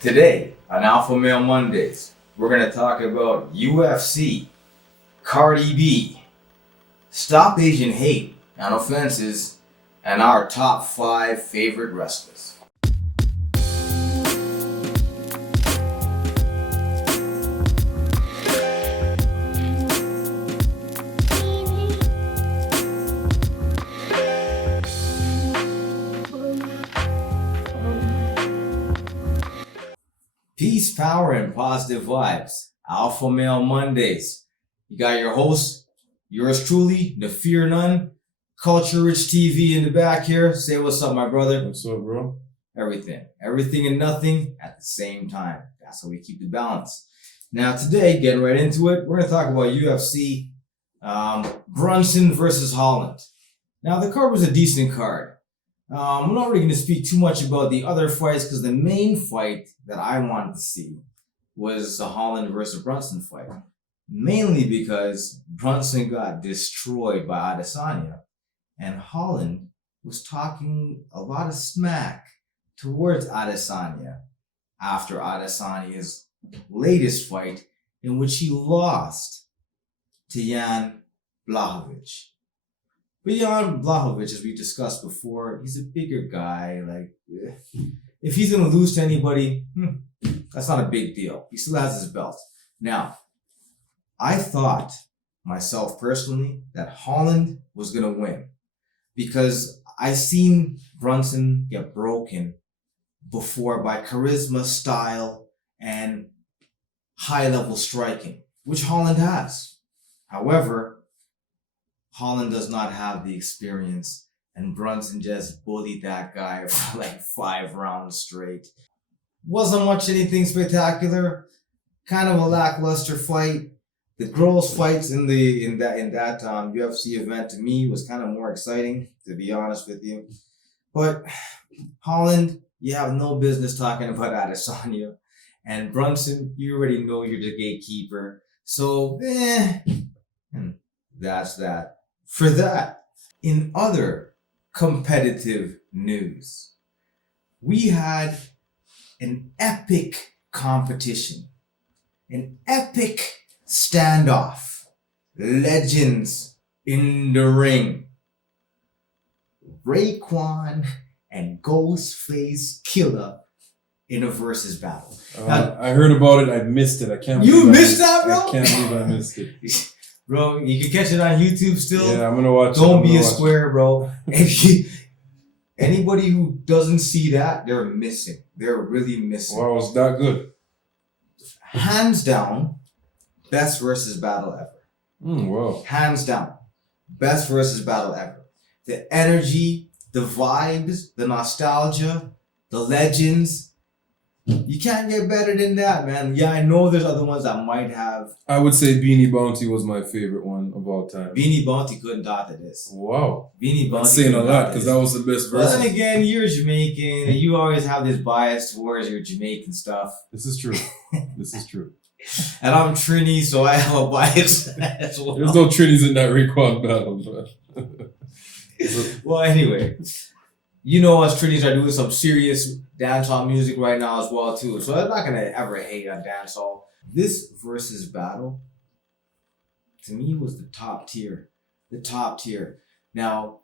Today on AlphaMail Mondays, we're going to talk about UFC, Cardi B, Stop Asian Hate and Offenses, and our top 5 favorite wrestlers. Peace, power, and positive vibes. AlphaMail Mondays. You got your host, yours truly, Nafir None, Culture Rich TV in the back here. Say what's up, my brother. What's up, bro? Everything and nothing at the same time. That's how we keep the balance. Now today, getting right into it, we're going to talk about UFC, Brunson versus Holland. Now the card was a decent card. I'm not really going to speak too much about the other fights because the main fight that I wanted to see was the Holland versus Brunson fight. Mainly because Brunson got destroyed by Adesanya and Holland was talking a lot of smack towards Adesanya after Adesanya's latest fight in which he lost to Jan Blachowicz. But Jan Blachowicz, as we discussed before, he's a bigger guy. If he's going to lose to anybody, that's not a big deal. He still has his belt. Now, I thought, myself personally, that Holland was going to win because I seen Brunson get broken before by charisma, style, and high-level striking, which Holland has. However, Holland does not have the experience, and Brunson just bullied that guy for like 5 rounds straight. Wasn't much anything spectacular. Kind of a lackluster fight. The girls' fights in that UFC event to me was kind of more exciting, to be honest with you. But Holland, you have no business talking about Adesanya, and Brunson, you already know you're the gatekeeper. So, and that's that. For that, in other competitive news, we had an epic competition, an epic standoff, legends in the ring. Raekwon and Ghostface Killer in a versus battle. Now, I heard about it. I missed it. I can't. You missed that, bro? I can't believe I missed it. Bro, you can catch it on YouTube still. Yeah, I'm gonna watch it. Don't be a square, bro. Anybody who doesn't see that, they're missing. They're really missing. Wow, was that good? Hands down, best versus battle ever. Wow. Hands down, best versus battle ever. The energy, the vibes, the nostalgia, the legends. You can't get better than that, man. Yeah, I know there's other ones that might have. I would say Beanie Bounty was my favorite one of all time. Beanie Bounty couldn't dot to this. Wow. Beanie Bounty. That's saying a lot because that was the best version. But then again, you're Jamaican and you always have this bias towards your Jamaican stuff. This is true. This is true. And I'm Trini, so I have a bias as well. There's no Trinis in that Raekwon battle, man. Well, anyway, you know us Trinis are doing some serious dancehall music right now as well too. So I'm not gonna ever hate on dancehall. This versus battle, to me, was the top tier. The top tier. Now,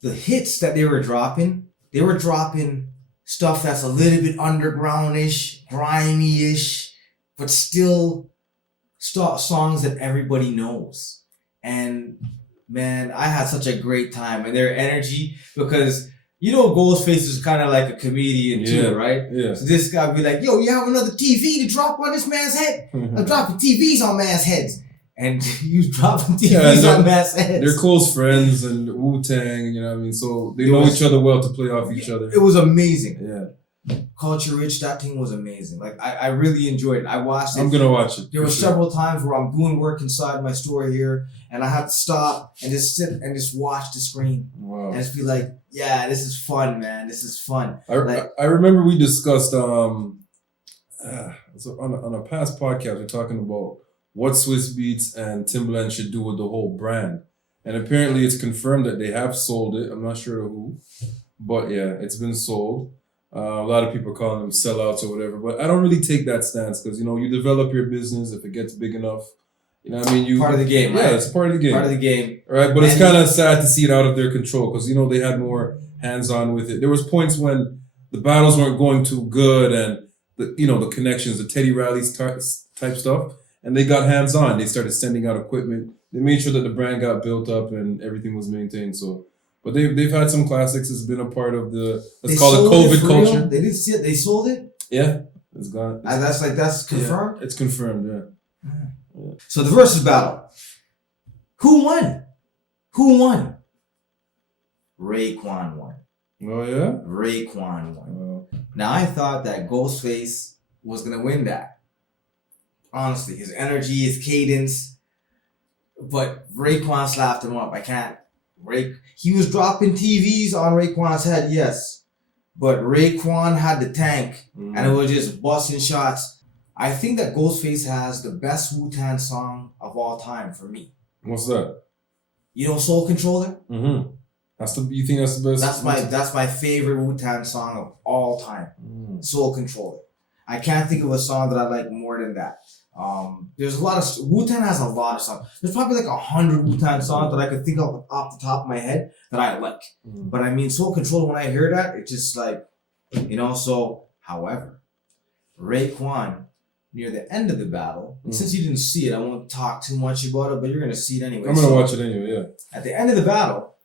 the hits that they were dropping stuff that's a little bit underground-ish, grimy-ish, but still songs that everybody knows. And man, I had such a great time, and their energy, because you know Ghostface is kind of like a comedian too, right? Yeah. So this guy would be like, yo, you have another TV to drop on this man's head? I'm dropping TVs on man's heads. And you dropping TVs on man's heads. They're close friends and Wu-Tang, you know what I mean? So they know each other well to play off each other. It was amazing. Yeah. Culture Rich, that thing was amazing. Like, I really enjoyed it. I watched it. I'm going to watch it. There were several times where I'm doing work inside my store here, and I have to stop and just sit and just watch the screen. Wow. And just be like, yeah, this is fun, man. This is fun. I remember we discussed so on a past podcast, we're talking about what Swiss Beats and Timbaland should do with the whole brand. And apparently it's confirmed that they have sold it. I'm not sure to who. But yeah, it's been sold. A lot of people call them sellouts or whatever, but I don't really take that stance because you develop your business if it gets big enough. You know what I mean? Part of the game, right? Yeah, it's part of the game. Part of the game. Right, but it's kind of sad to see it out of their control because they had more hands-on with it. There was points when the battles weren't going too good and the connections, the Teddy Riley's type stuff, and they got hands-on. They started sending out equipment. They made sure that the brand got built up and everything was maintained. So, but they've had some classics. It's been a part of the call it COVID culture. Real? They didn't see it. They sold it. Yeah, it's gone. That's confirmed. Yeah, it's confirmed. Yeah. So the versus battle. Who won? Raekwon won. Oh yeah. Raekwon won. Now I thought that Ghostface was gonna win that. Honestly, his energy, his cadence, but Raekwon slapped him up. I can't. He was dropping TVs on Raekwon's head, yes, but Raekwon had the tank, and it was just busting shots. I think that Ghostface has the best Wu-Tang song of all time for me. What's that? Soul Controller? Mm-hmm. You think that's the best? That's my favorite Wu-Tang song of all time. Soul Controller. I can't think of a song that I like more than that. There's a lot of Wu-Tang has a lot of songs. There's probably like 100 Wu-Tang songs that I could think of off the top of my head that I like. But I mean, Soul Controller, when I hear that, it's just like, so, however, Raekwon, near the end of the battle, since you didn't see it, I won't talk too much about it, but you're going to see it anyway. I'm going to watch it anyway, yeah. At the end of the battle,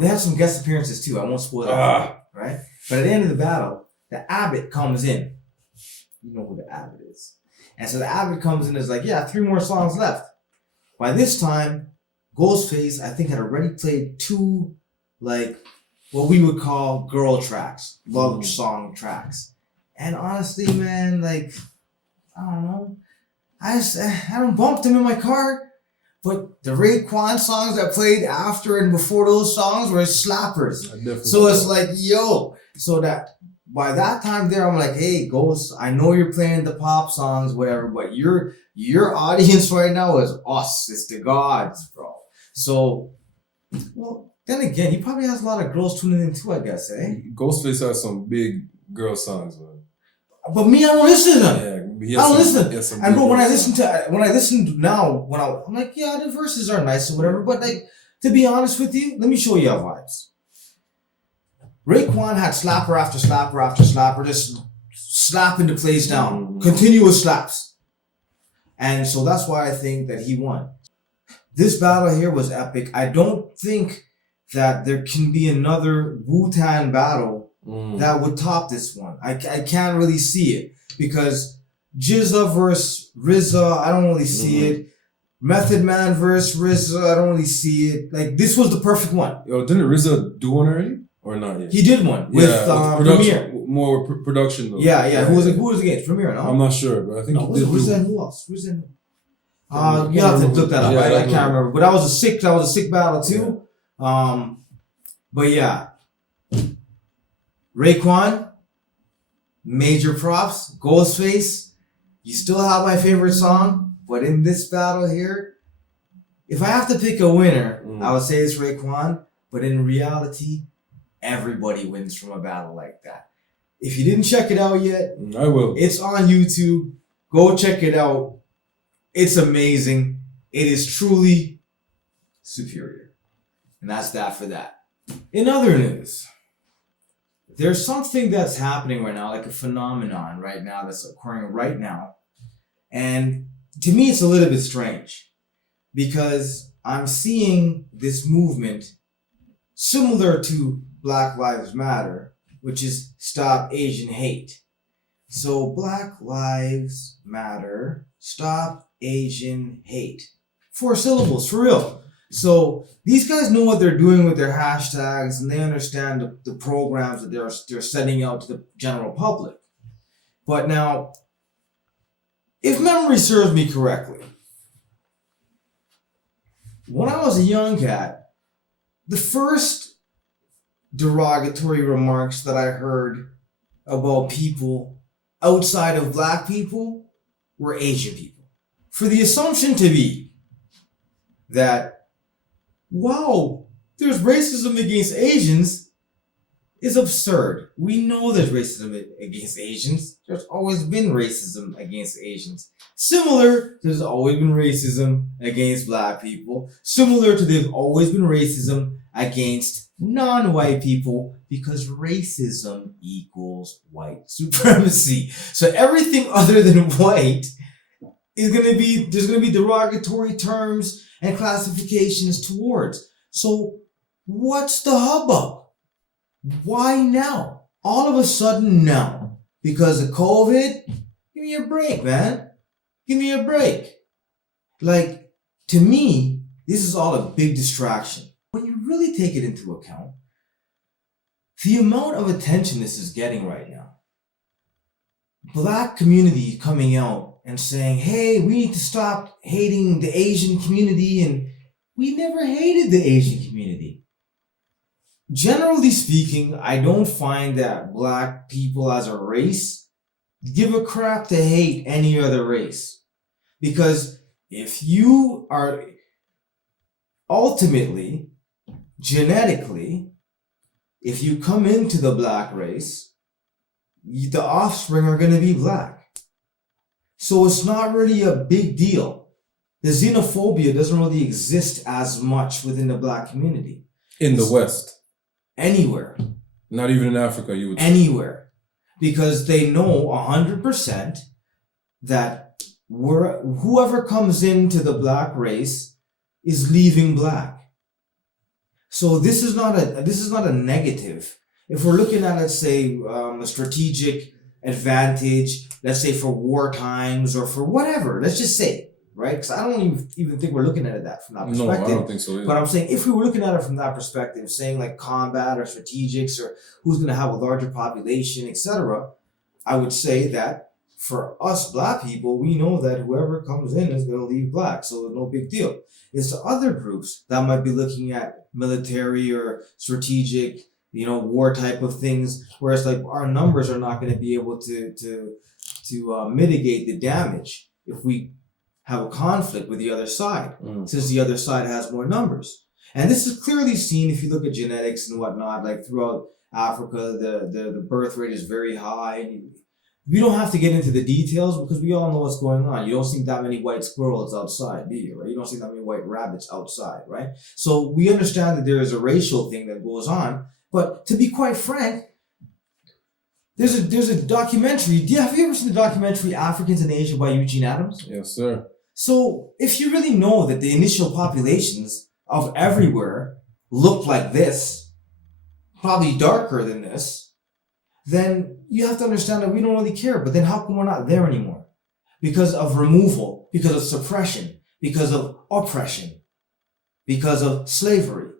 they have some guest appearances too. I won't spoil that, right? But at the end of the battle, the Abbot comes in. You know who the Abbot is. And so the Abbot comes in and is like, 3 more songs left. By this time, Ghostface, I think, had already played 2, like, what we would call girl tracks, love song tracks. And honestly, man, like, I don't know. I don't bumped him in my car. But the Raekwon songs that played after and before those songs were slappers. So it's like, so that by that time there, I'm like, hey, Ghost, I know you're playing the pop songs, whatever, but your audience right now is us. It's the gods, bro. So, well, then again, he probably has a lot of girls tuning in too, I guess, eh? Ghostface has some big girl songs, man. But me, I don't listen to them. Yeah, I don't listen. And bro, when I listen now, I'm like, the verses are nice or whatever. But like, to be honest with you, let me show you our vibes. Raekwon had slapper after slapper after slapper, just slapping the place down, continuous slaps. And so that's why I think that he won. This battle here was epic. I don't think that there can be another Wu-Tang battle that would top this one. I can't really see it because Jizza versus RZA, I don't really see it. Method Man versus RZA, I don't really see it. Like, this was the perfect one. Yo, didn't RZA do one already? Or not yet? He did one with Premier. More production though. Yeah. Who was against Premier? No, I'm not sure, but I think he did. Who else? You have to look that up. I can't remember. But that was a sick battle too. Yeah. But yeah. Raekwon, major props. Ghostface, you still have my favorite song, but in this battle here, if I have to pick a winner, I would say it's Raekwon. But in reality, everybody wins from a battle like that. If you didn't check it out yet, I will. It's on YouTube. Go check it out. It's amazing. It is truly superior. And that's that for that. In other news, there's something that's happening right now, like a phenomenon right now that's occurring right now. And to me, it's a little bit strange because I'm seeing this movement similar to Black Lives Matter, which is Stop Asian Hate. So Black Lives Matter, Stop Asian Hate. 4 syllables, for real. So these guys know what they're doing with their hashtags and they understand the programs that they're sending out to the general public. But now, if memory serves me correctly, when I was a young cat, the first derogatory remarks that I heard about people outside of black people were Asian people. For the assumption to be that, wow, there's racism against Asians, is absurd. We know there's racism against Asians. There's always been racism against Asians. Similar, there's always been racism against black people. Similar to there's always been racism against non-white people, because racism equals white supremacy. So everything other than white is going to be, there's going to be derogatory terms and classifications towards. So what's the hubbub? Why now? All of a sudden now? Because of COVID? Give me a break, man. Give me a break. Like, to me, this is all a big distraction. When you really take it into account, the amount of attention this is getting right now, black community coming out and saying, hey, we need to stop hating the Asian community, and we never hated the Asian community. Generally speaking, I don't find that black people as a race give a crap to hate any other race. Because if you are ultimately, genetically, if you come into the black race, the offspring are going to be black. So it's not really a big deal. The xenophobia doesn't really exist as much within the black community. In the West. Anywhere. Not even in Africa, you would say. Anywhere. Because they know 100% that whoever comes into the black race is leaving black. So this is not a negative. If we're looking at, let's say, a strategic advantage, let's say for war times or for whatever, let's just say, right? Because I don't even think we're looking at it from that perspective. No, I don't think so either. But I'm saying if we were looking at it from that perspective, saying like combat or strategics or who's going to have a larger population, etc., I would say that for us black people, we know that whoever comes in is going to leave black, so no big deal. It's the other groups that might be looking at military or strategic, war type of things, whereas like our numbers are not going to be able to mitigate the damage if we have a conflict with the other side, since the other side has more numbers. And this is clearly seen if you look at genetics and whatnot, like throughout Africa, the birth rate is very high. We don't have to get into the details because we all know what's going on. You don't see that many white squirrels outside, do you? Right? You don't see that many white rabbits outside, right? So we understand that there is a racial thing that goes on. But to be quite frank, there's a documentary. Have you ever seen the documentary Africans in Asia by Eugene Adams? Yes, sir. So if you really know that the initial populations of everywhere look like this, probably darker than this, then you have to understand that we don't really care. But then how come we're not there anymore? Because of removal, because of suppression, because of oppression, because of slavery,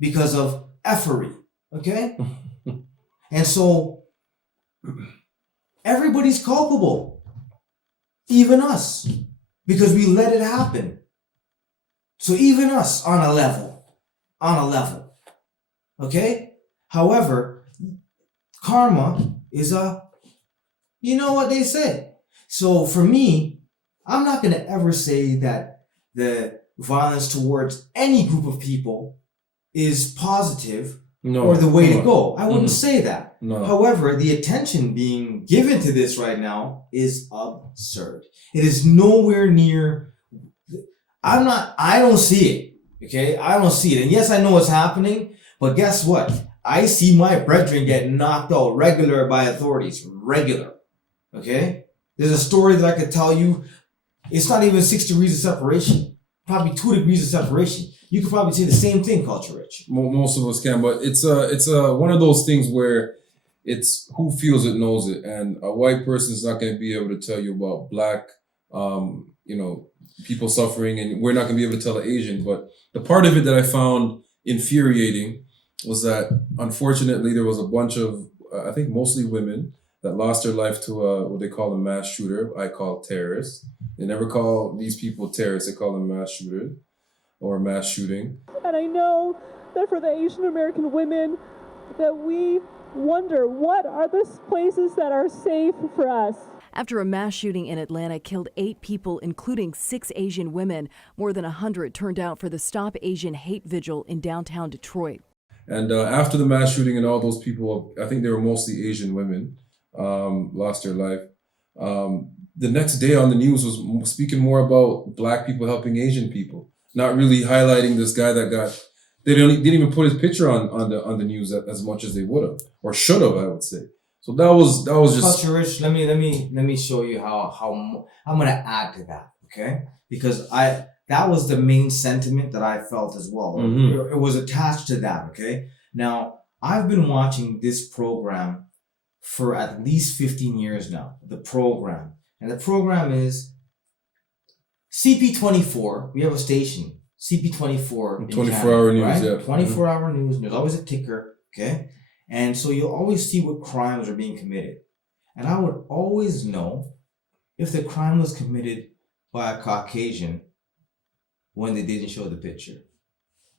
because of effery, okay? And so everybody's culpable, even us, because we let it happen. So even us on a level, okay? However, karma is you know what they say. So for me, I'm not going to ever say that the violence towards any group of people is positive or the way to go. I wouldn't say that. No. However, the attention being given to this right now is absurd. It is nowhere near. I don't see it. Okay? I don't see it. And yes, I know what's happening, but guess what? I see my brethren get knocked out regular by authorities. Regular. Okay? There's a story that I could tell you. It's not even 6 degrees of separation. Probably 2 degrees of separation. You could probably say the same thing, Culture Rich. Most of us can, but it's one of those things where it's who feels it knows it, and a white person is not going to be able to tell you about black, people suffering, and we're not going to be able to tell an Asian. But the part of it that I found infuriating was that unfortunately there was a bunch of, I think mostly women, that lost their life to what they call a mass shooter. I call terrorists. They never call these people terrorists. They call them mass shooters or mass shooting. And I know that for the Asian American women, that we wonder, what are the places that are safe for us? After a mass shooting in Atlanta killed 8 people, including 6 Asian women, more than 100 turned out for the Stop Asian Hate Vigil in downtown Detroit. And after the mass shooting and all those people, I think they were mostly Asian women, lost their life. The next day on the news was speaking more about black people helping Asian people, not really highlighting this guy that got. They didn't even put his picture on the news as much as they would have or should have, I would say. So that was just. Culture Rich, let me show you how I'm gonna add to that, okay? Because that was the main sentiment that I felt as well. Mhm. It was attached to that, okay? Now, I've been watching this program for at least 15 years now, the program. And the program is CP24. We have a station, CP24. in 24-hour Canada, news, right? yeah. 24-hour news, and there's always a ticker, okay? And so you'll always see what crimes are being committed. And I would always know if the crime was committed by a Caucasian when they didn't show the picture.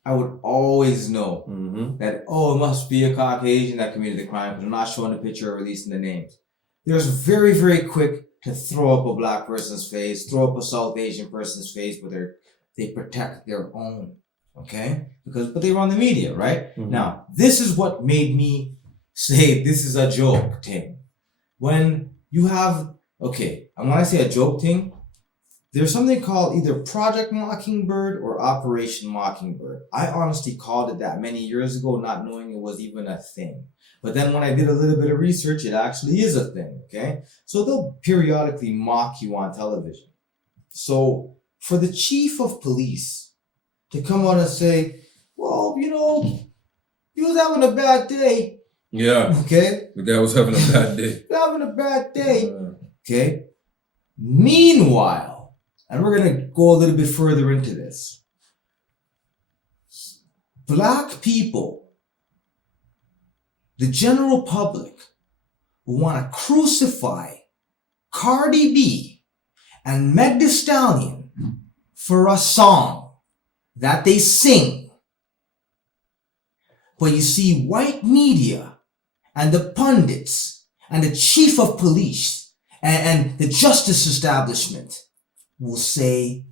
I would always know Mhm. that, it must be a Caucasian that committed the crime, but they're not showing the picture or releasing the names. They're very, very quick to throw up a black person's face, throw up a South Asian person's face, but they protect their own, okay? But they run the media, right? Mhm. Now, this is what made me say this is a joke thing. When you have, and when I say a joke thing, there's something called either Project Mockingbird or Operation Mockingbird. I honestly called it that many years ago, not knowing it was even a thing. But then when I did a little bit of research, it actually is a thing, okay? So they'll periodically mock you on television. So for the chief of police to come out and say, well, you was having a bad day, Yeah, okay? the guy was having a bad day. You're having a bad day, okay? Meanwhile, and we're going to go a little bit further into this. Black people, the general public, will want to crucify Cardi B and Meg Thee Stallion for a song that they sing. But you see, white media and the pundits and the chief of police and the justice establishment will say,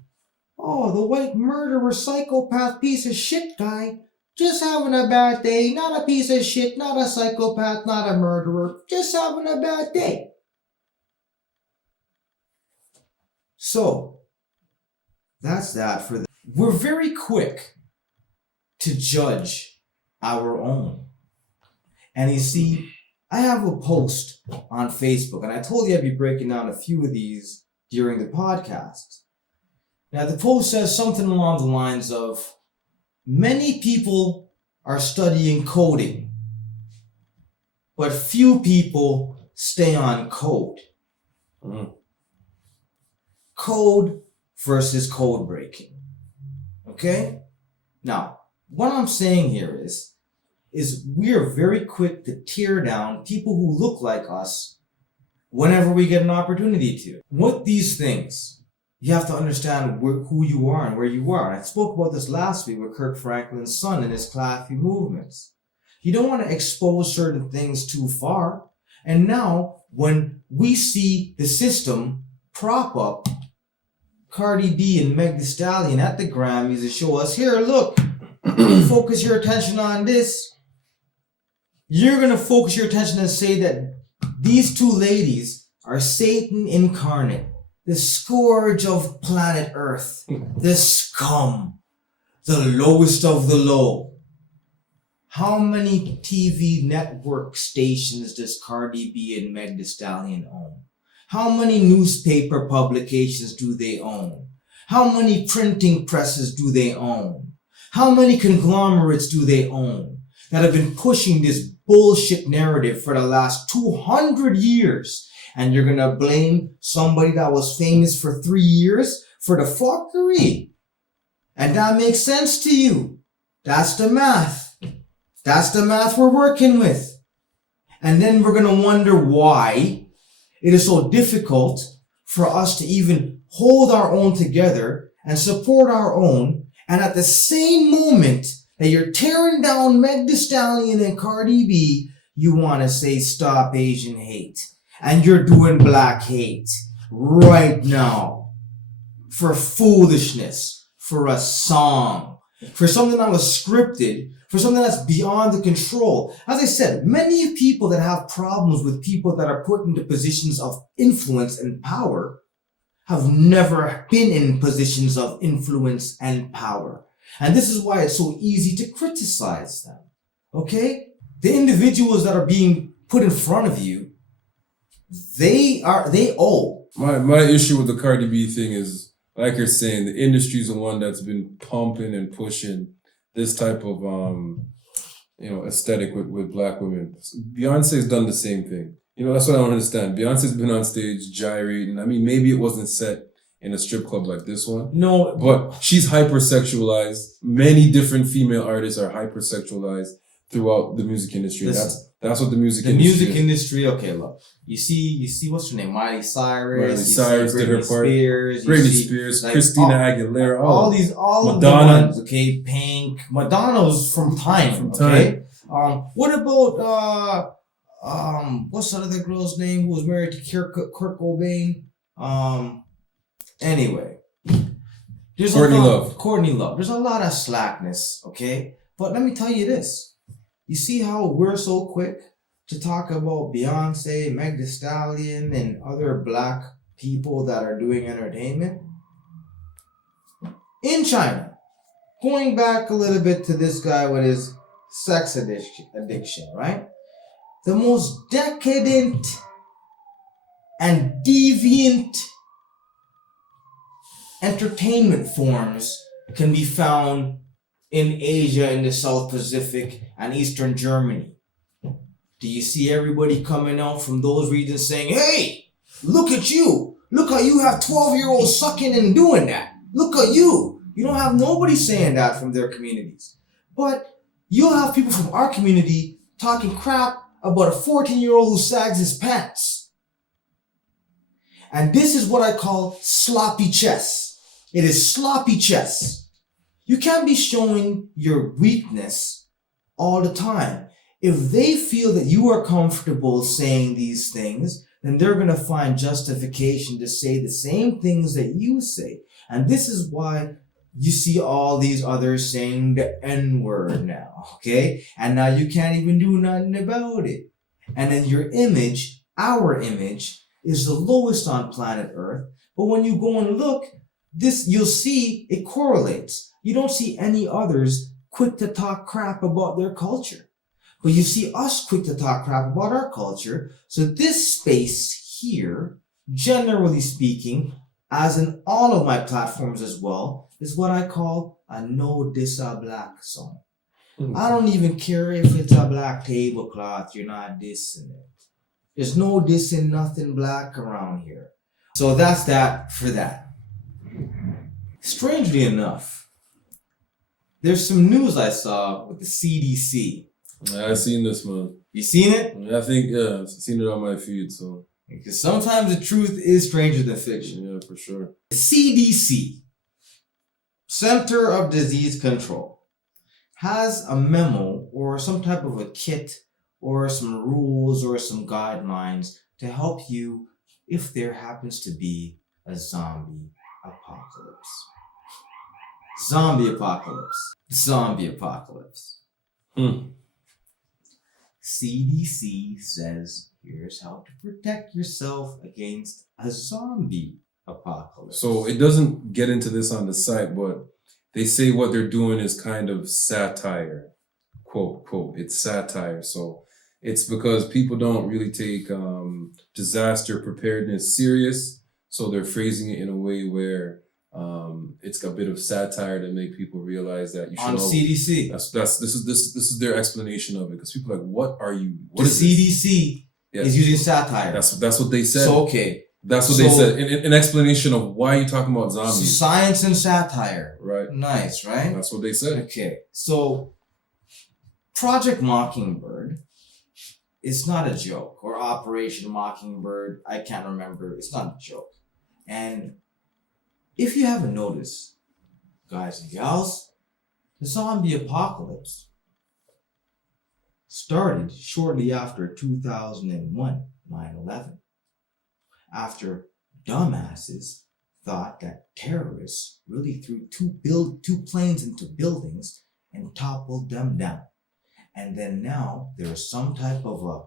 the white murderer, psychopath, piece of shit guy, just having a bad day, not a piece of shit, not a psychopath, not a murderer, just having a bad day. So, that's that for we're very quick to judge our own. And you see, I have a post on Facebook, and I told you I'd be breaking down a few of these during the podcast. Now, the post says something along the lines of, many people are studying coding, but few people stay on code. Mhm. Code versus code breaking. Okay? Now, what I'm saying here is we are very quick to tear down people who look like us whenever we get an opportunity to. With these things, you have to understand who you are and where you are. And I spoke about this last week with Kirk Franklin's son and his Claffy movements. You don't want to expose certain things too far. And now, when we see the system prop up Cardi B and Meg Thee Stallion at the Grammys to show us, here, look, focus your attention on this. You're going to focus your attention and say that these two ladies are Satan incarnate, the scourge of planet Earth, the scum, the lowest of the low. How many TV network stations does Cardi B and Meg Thee Stallion own? How many newspaper publications do they own? How many printing presses do they own? How many conglomerates do they own that have been pushing this bullshit narrative for the last 200 years? And you're gonna blame somebody that was famous for 3 years for the fuckery? And that makes sense to you? That's the math. That's the math we're working with. And then we're gonna wonder why it is so difficult for us to even hold our own together and support our own. And at the same moment that you're tearing down Meg Thee Stallion and Cardi B, you want to say stop Asian hate. And you're doing black hate right now for foolishness, for a song, for something that was scripted, for something that's beyond the control. As I said, many people that have problems with people that are put into positions of influence and power have never been in positions of influence and power. And this is why it's so easy to criticize them. Okay? The individuals that are being put in front of you, they owe. My issue with the Cardi B thing is, like you're saying, the industry's the one that's been pumping and pushing this type of aesthetic with black women. Beyonce's done the same thing. That's what I don't understand. Beyonce's been on stage gyrating. I mean, maybe it wasn't set in a strip club like this one. No. But she's hypersexualized. Many different female artists are hypersexualized throughout the music industry. Listen, that's what the music the industry music is. industry, okay, look. You see what's her name? Miley Cyrus. Miley Cyrus did her part. Britney Spears, like, Christina Aguilera, all Madonna. of the ones, okay? Pink. Madonna's from Time, okay? What about what's that other girl's name who was married to Kurt Cobain? Anyway, there's Courtney Love. There's a lot of slackness, okay? But let me tell you this. You see how we're so quick to talk about Beyonce, Meg Thee Stallion, and other black people that are doing entertainment? In China, going back a little bit to this guy with his sex addiction, right? The most decadent and deviant entertainment forms can be found in Asia, in the South Pacific, and Eastern Germany. Do you see everybody coming out from those regions saying, hey, look at you. Look how you have 12-year-olds sucking and doing that. Look at you. You don't have nobody saying that from their communities. But you'll have people from our community talking crap about a 14-year-old who sags his pants. And this is what I call sloppy chess. It is sloppy chess. You can't be showing your weakness all the time. If they feel that you are comfortable saying these things, then they're going to find justification to say the same things that you say. And this is why you see all these others saying the N-word now, okay? And now you can't even do nothing about it. And then your image, our image, is the lowest on planet Earth. But when you go and look, you'll see it correlates. You don't see any others quick to talk crap about their culture. But you see us quick to talk crap about our culture. So this space here, generally speaking, as in all of my platforms as well, is what I call a no diss a black zone. I don't even care if it's a black tablecloth, you're not dissing it. There's no dissing nothing black around here. So that's that for that. Strangely enough, there's some news I saw with the CDC. I've seen this, man. You seen it? I think, yeah, I've seen it on my feed, so. Because sometimes the truth is stranger than fiction. Yeah, for sure. The CDC, Center of Disease Control, has a memo or some type of a kit or some rules or some guidelines to help you if there happens to be a zombie apocalypse. Zombie apocalypse. Zombie apocalypse. CDC says here's how to protect yourself against a zombie apocalypse. So it doesn't get into this on the site, but they say what they're doing is kind of satire. Quote, quote, it's satire. So it's because people don't really take disaster preparedness serious. So they're phrasing it in a way where it's a bit of satire to make people realize that you should on CDC. This is their explanation of it, because people are like, what are you? What the is CDC is using satire. That's what they said. So okay. That's what they said. An explanation of why you're talking about zombies. Science and satire. Right. Nice, right? That's what they said. Okay. So Project Mockingbird is not a joke. Or Operation Mockingbird. I can't remember. It's not a joke. And if you haven't noticed, guys and gals, the zombie apocalypse started shortly after 2001, 9/11. After dumbasses thought that terrorists really threw two planes into buildings and toppled them down. And then now there is some type of a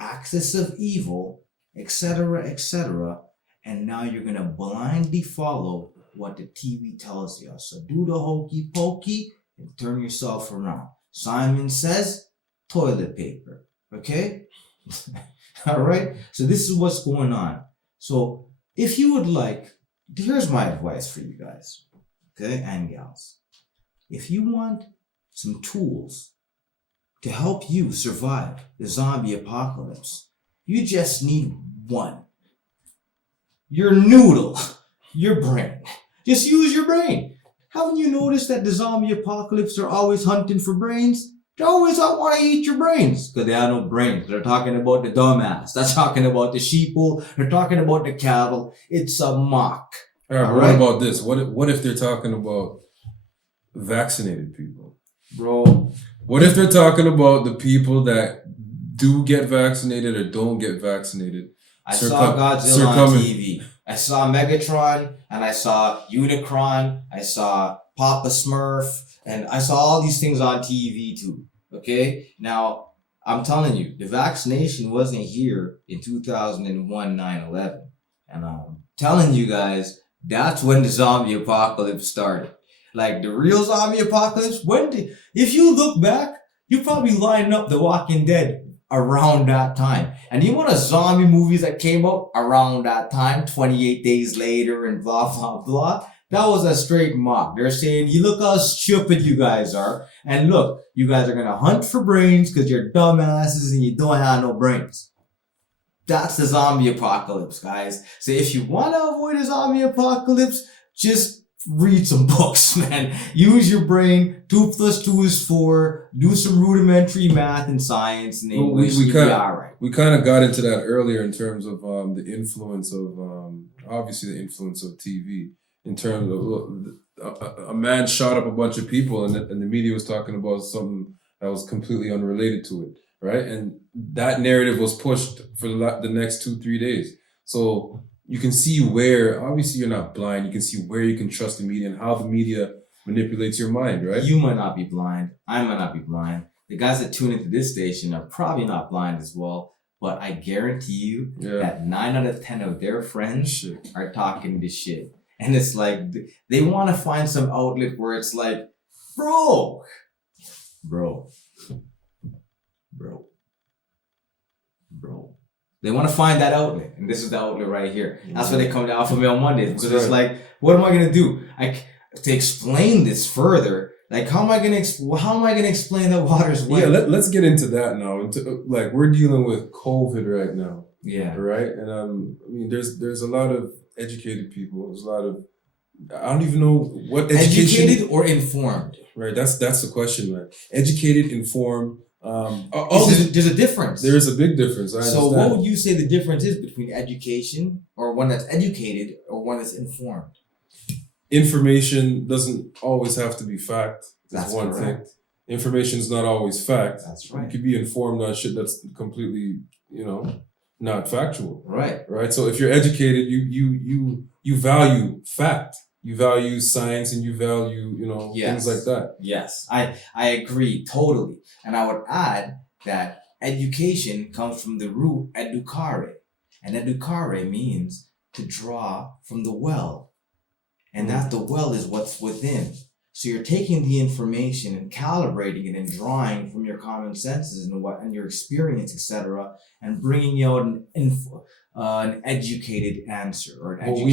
axis of evil, etc., etc. And now you're gonna blindly follow what the TV tells you. So do the hokey pokey and turn yourself around. Simon says toilet paper. Okay? All right? So this is what's going on. So if you would like, here's my advice for you guys, okay, and gals. If you want some tools to help you survive the zombie apocalypse, you just need one. Your noodle, your brain. Just use your brain. Haven't you noticed that the zombie apocalypse are always hunting for brains? They always want to eat your brains because they have no brains. They're talking about the dumbass. They're talking about the sheeple. They're talking about the cattle. It's a mock. All right, but what about this? What if they're talking about vaccinated people? Bro. What if they're talking about the people that do get vaccinated or don't get vaccinated? I saw Godzilla on TV. I saw Megatron, and I saw Unicron. I saw Papa Smurf, and I saw all these things on TV too. Okay? Now, I'm telling you, the vaccination wasn't here in 2001, 9/11. And I'm telling you guys, that's when the zombie apocalypse started. Like the real zombie apocalypse, if you look back, you probably line up The Walking Dead around that time. And you want a zombie movies that came out around that time, 28 days later and blah, blah, blah. That was a straight mock. They're saying, you look how stupid you guys are. And look, you guys are going to hunt for brains because you're dumbasses and you don't have no brains. That's the zombie apocalypse, guys. So if you want to avoid a zombie apocalypse, just read some books, man. Use your brain. 2 + 2 is 4. Do some rudimentary math and science and English. We We kind of got into that earlier in terms of the influence of obviously the influence of TV. In terms of a man shot up a bunch of people, and the media was talking about something that was completely unrelated to it, right? And that narrative was pushed for the next 2-3 days. So you can see where, obviously you're not blind, you can see where you can trust the media and how the media manipulates your mind, right? You might not be blind. I might not be blind. The guys that tune into this station are probably not blind as well. But I guarantee you that 9 out of 10 of their friends are talking this shit. And it's like, they want to find some outlet where it's like, bro. They want to find that outlet. And this is the outlet right here. That's why they come to AlphaMail Mondays. Because it's like, what am I going to do? To explain this further, like, how am I going to explain that water's wet? Yeah, let's get into that now. Like, we're dealing with COVID right now. Yeah. Right? And I mean, there's a lot of educated people. There's a lot of, I don't even know what education. Educated or informed? Right, that's the question, man. Educated, informed. There's a difference. There is a big difference. So what would you say the difference is between education or one that's educated or one that's informed? Information doesn't always have to be fact. That's one correct. thing. Information is not always fact. That's right. You could be informed on shit that's completely, not factual. Right. Right. So if you're educated, you value fact. You value science and you value, things like that. Yes, I agree totally. And I would add that education comes from the root educare. And educare means to draw from the well. And that the well is what's within. So you're taking the information and calibrating it and drawing from your common senses and your experience, etc., and bringing out an educated answer or an educated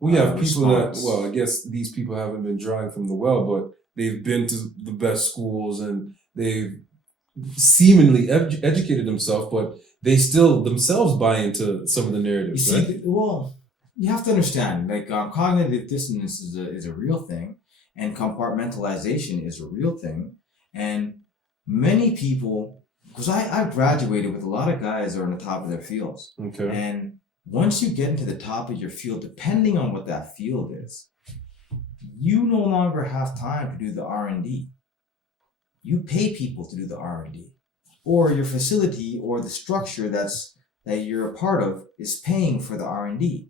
We have people response. I guess these people haven't been drawing from the well, but they've been to the best schools and they've seemingly educated themselves, but they still themselves buy into some of the narratives. You see, you have to understand, like, cognitive dissonance is a real thing, and compartmentalization is a real thing, and many people, because I've graduated with a lot of guys that are on the top of their fields, okay, and once you get into the top of your field, depending on what that field is, you no longer have time to do the R&D. You pay people to do the R&D, or your facility or the structure that you're a part of is paying for the R&D.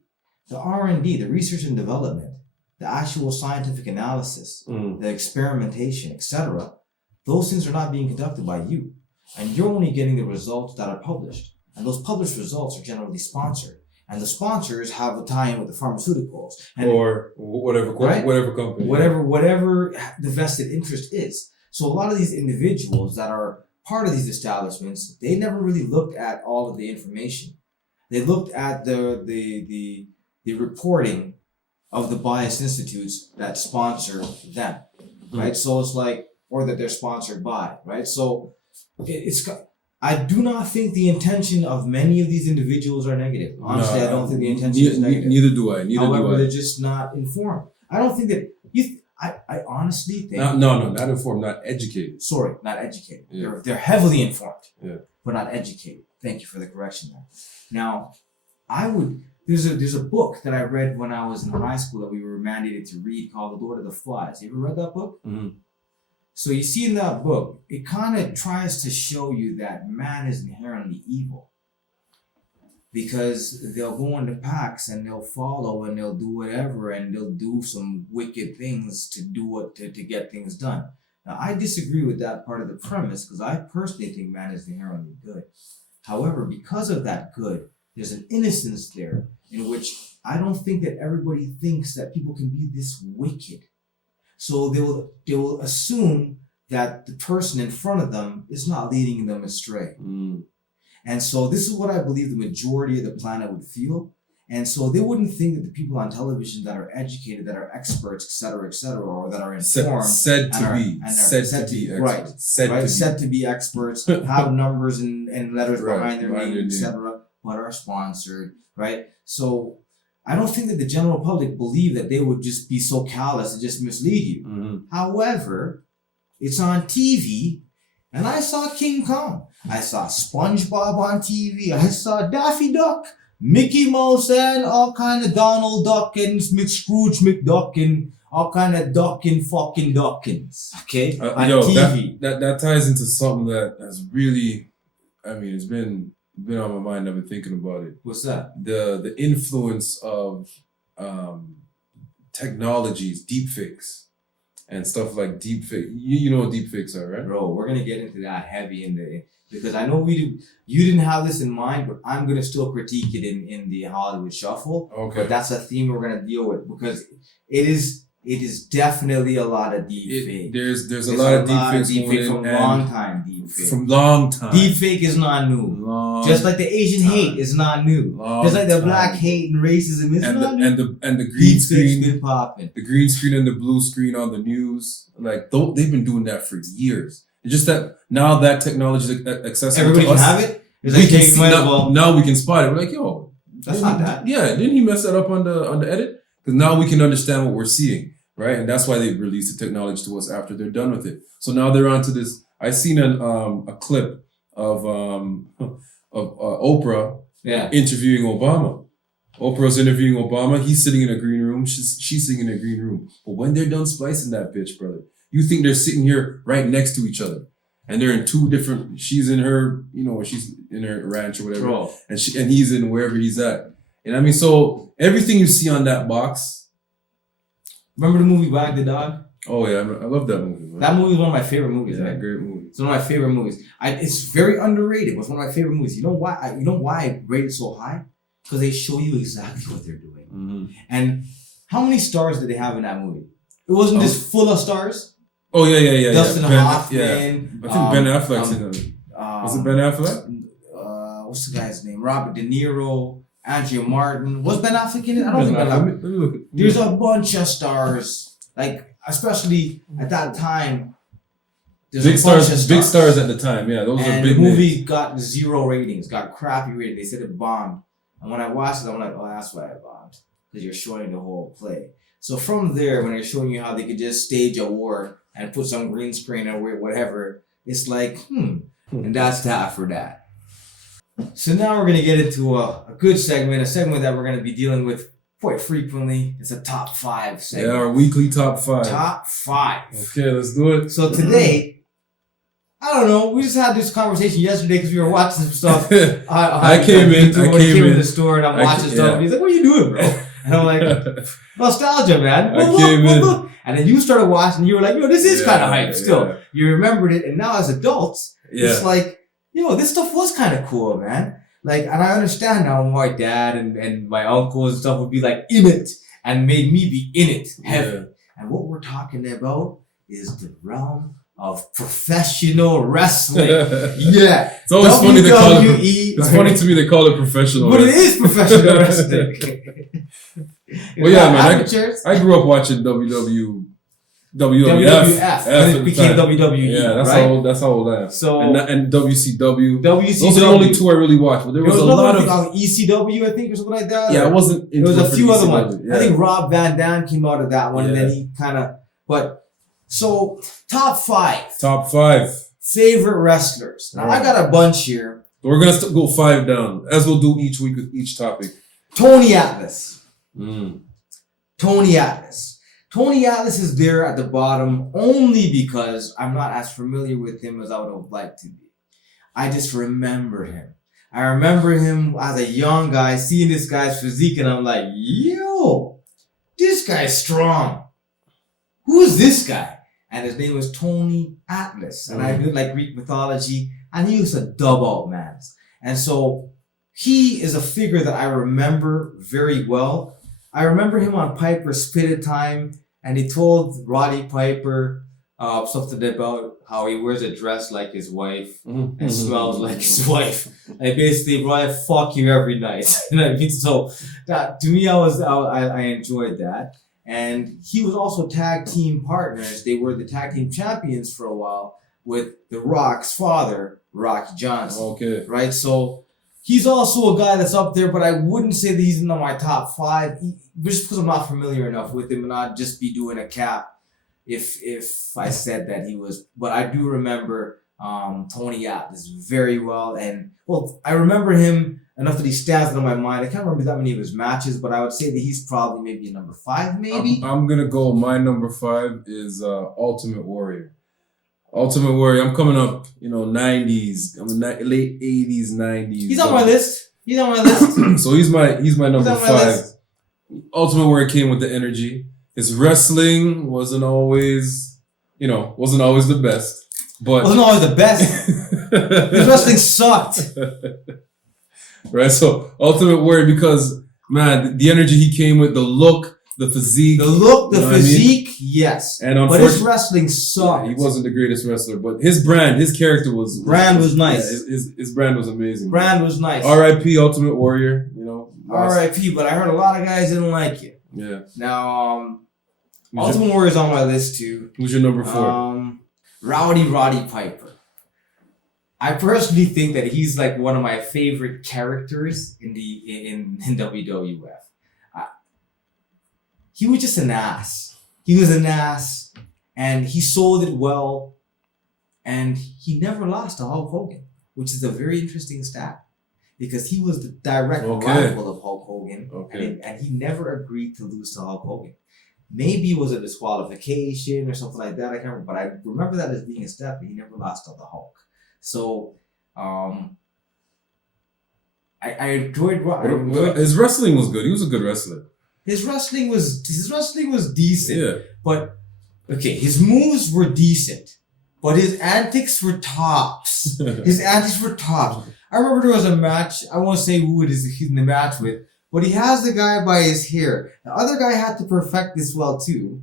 The R&D, the research and development, the actual scientific analysis, the experimentation, etc., those things are not being conducted by you. And you're only getting the results that are published. And those published results are generally sponsored. And the sponsors have a tie-in with the pharmaceuticals. And or whatever, right? whatever company. Whatever the vested interest is. So a lot of these individuals that are part of these establishments, they never really looked at all of the information. They looked at the reporting of the biased institutes that sponsor them, right? So it's like, or that they're sponsored by, right? So I do not think the intention of many of these individuals are negative. Honestly, I don't think the intention is negative. Neither do I. However, they're just not informed. I don't think that I honestly think no, not informed, not educated. Sorry, not educated. Yeah. They're heavily informed, but not educated. Thank you for the correction there. Now, there's a book that I read when I was in high school that we were mandated to read called The Lord of the Flies. You ever read that book? Mm-hmm. So you see in that book, it kind of tries to show you that man is inherently evil. Because they'll go into packs and they'll follow and they'll do whatever and they'll do some wicked things to get things done. Now, I disagree with that part of the premise because I personally think man is inherently good. However, because of that good, there's an innocence there in which I don't think that everybody thinks that people can be this wicked. So they will assume that the person in front of them is not leading them astray. And so this is what I believe the majority of the planet would feel. And so they wouldn't think that the people on television that are educated, that are experts, et cetera, or that are informed, said to be experts, have numbers and letters behind their name, etc., but are sponsored, right? So I don't think that the general public believe that they would just be so callous and just mislead you. However, it's on TV, and I saw King Kong. I saw SpongeBob on TV. I saw Daffy Duck, Mickey Mouse, and all kind of Donald Duck and Scrooge McDuck and all kind of ducking fucking duckins. Okay, on TV. That ties into something that has really, I mean, it's been on my mind. I've been thinking about it. What's that? The influence of technologies, deepfakes, and stuff like deepfake. You know what deepfakes are, right? Bro, we're gonna get into that heavy because I know you didn't have this in mind, but I'm gonna still critique it in the Hollywood Shuffle. Okay. But that's a theme we're gonna deal with because it is definitely a lot of deepfake. There's a lot of deepfakes from long time. Deepfake. From long time. Deepfake is not new. Just like the Asian hate is not new. Just like the black hate and racism is not new. And the green screen been popping. The green screen and the blue screen on the news, like they've been doing that for years. It's just that now that technology is accessible everybody to us, can have it. It's like, we can now we can spot it. We're like, yo, that's not that. Yeah, didn't he mess that up on the edit? Because now we can understand what we're seeing, right? And that's why they release the technology to us after they're done with it. So now they're onto this. I seen a clip of Oprah interviewing Obama. Oprah's interviewing Obama. He's sitting in a green room. She's sitting in a green room. But when they're done splicing that bitch, brother, you think they're sitting here right next to each other, and they're in two different. She's in her, she's in her ranch or whatever, Bro. and he's in wherever he's at. And I mean, so everything you see on that box. Remember the movie Wag the Dog? Oh yeah, I love that movie. Man. That movie is one of my favorite movies. Yeah, man. Great movie. It's one of my favorite movies. It's very underrated. It's one of my favorite movies. You know why? You know why I rate it so high? Because they show you exactly what they're doing. Mm-hmm. And how many stars did they have in that movie? It wasn't just full of stars. Oh yeah. Dustin Hoffman. Yeah. I think Ben Affleck's in it. Was it Ben Affleck? What's the guy's name? Robert De Niro, Andrea Martin. Was Ben Affleck in it? I don't think Ben Affleck. Let me look. There's a bunch of stars. Like, especially at that time. Big stars at the time. Yeah, those are big. The movie names. got 0 ratings. Got crappy ratings. They said it bombed. And when I watched it, I'm like, oh, that's why it bombed. Because you're showing the whole play. So from there, when they're showing you how they could just stage a war and put some green screen or whatever, it's like, and that's that for that. So now we're going to get into a good segment, a segment that we're going to be dealing with quite frequently. It's a top 5 segment. Yeah, our weekly top 5. Top 5. Okay, let's do it. So today, I don't know, we just had this conversation yesterday because we were watching some stuff. I came in to the store and I'm watching stuff. And he's like, what are you doing, bro? And I'm like, nostalgia, man. I came in. Look. And then you started watching, and you were like, this is kind of hype still. Yeah. You remembered it, and now as adults, it's Yeah. like, this stuff was kind of cool, man. Like, and I understand now my dad and my uncles and stuff would be like in it and made me be in it heavy. Yeah. And what we're talking about is the realm of professional wrestling. Yeah. It's always funny they call it. WWE. It's funny to me they call it professional. But it wrestling. is professional wrestling. Well, yeah, man. Amateurs. I grew up watching WWF. WWF. after And the it became time. WWE. Yeah, that's right? how old I am. So And WCW. WCW. Those are the only two I really watched, but there was a lot of. ECW, I think, or something like that. Yeah, I or- wasn't. There was a few other ECW, ones. yeah. I think Rob Van Dam came out of that one, and then Yeah. he kind of. But so top 5 Top 5. favorite wrestlers. Now I got a bunch here. We're gonna go 5 down, as we'll do each week with each topic. Tony Atlas. Mm. Tony Atlas. Tony Atlas is there at the bottom only because I'm not as familiar with him as I would have liked to be. I just remember him. I remember him as a young guy, seeing this guy's physique, and I'm like, yo, this guy's strong. Who is this guy? And his name was Tony Atlas. And I did like Greek mythology, and he was a dub out man. And so he is a figure that I remember very well. I remember him on Piper's Spitted Time, and he told Roddy Piper something about how he wears a dress like his wife and smells like his wife. And basically, bro, I fuck you every night. You know what I mean? So that to me, I enjoyed that. And he was also tag team partners. They were the tag team champions for a while with The Rock's father, Rocky Johnson. Okay. Right? So he's also a guy that's up there, but I wouldn't say that he's in my top 5, just because I'm not familiar enough with him, and I'd just be doing a cap if I said that he was. But I do remember Tony Atlas very well, and well, I remember him enough that he stands out in my mind. I can't remember that many of his matches, but I would say that he's probably maybe a number 5, maybe. I'm gonna go. My number 5 is Ultimate Warrior. Ultimate Warrior. I'm coming up, 90s. I'm late 80s, 90s. He's on my list. He's on my list. So he's my number on my 5. list. Ultimate Warrior came with the energy. His wrestling wasn't always the best. But Wasn't always the best. His wrestling sucked. Right, so Ultimate Warrior, because man, the energy he came with, the look, the physique. The look, the you know what I mean? physique, yes. And But his unfortunately, wrestling sucked. he wasn't the greatest wrestler, but his brand, his character was nice. Yeah, his brand was amazing. Brand was nice. R.I.P. Ultimate Warrior. R.I.P. But I heard a lot of guys didn't like it. Yeah. Now, Ultimate Warrior's on my list too. Who's your number 4? Roddy Piper. I personally think that he's like one of my favorite characters in WWF. He was just an ass. He was an ass, and he sold it well, and he never lost to Hulk Hogan, which is a very interesting stat because he was the direct rival of Hulk Hogan, and he never agreed to lose to Hulk Hogan. Maybe it was a disqualification or something like that. I can't remember, but I remember that as being a stat, but he never lost to the Hulk. So, I enjoyed. His wrestling was good. He was a good wrestler. His wrestling was decent. Yeah. But okay, his moves were decent, but his antics were tops. I remember there was a match. I won't say who it is he's in the match with, but he has the guy by his hair. The other guy had to perfect this well too,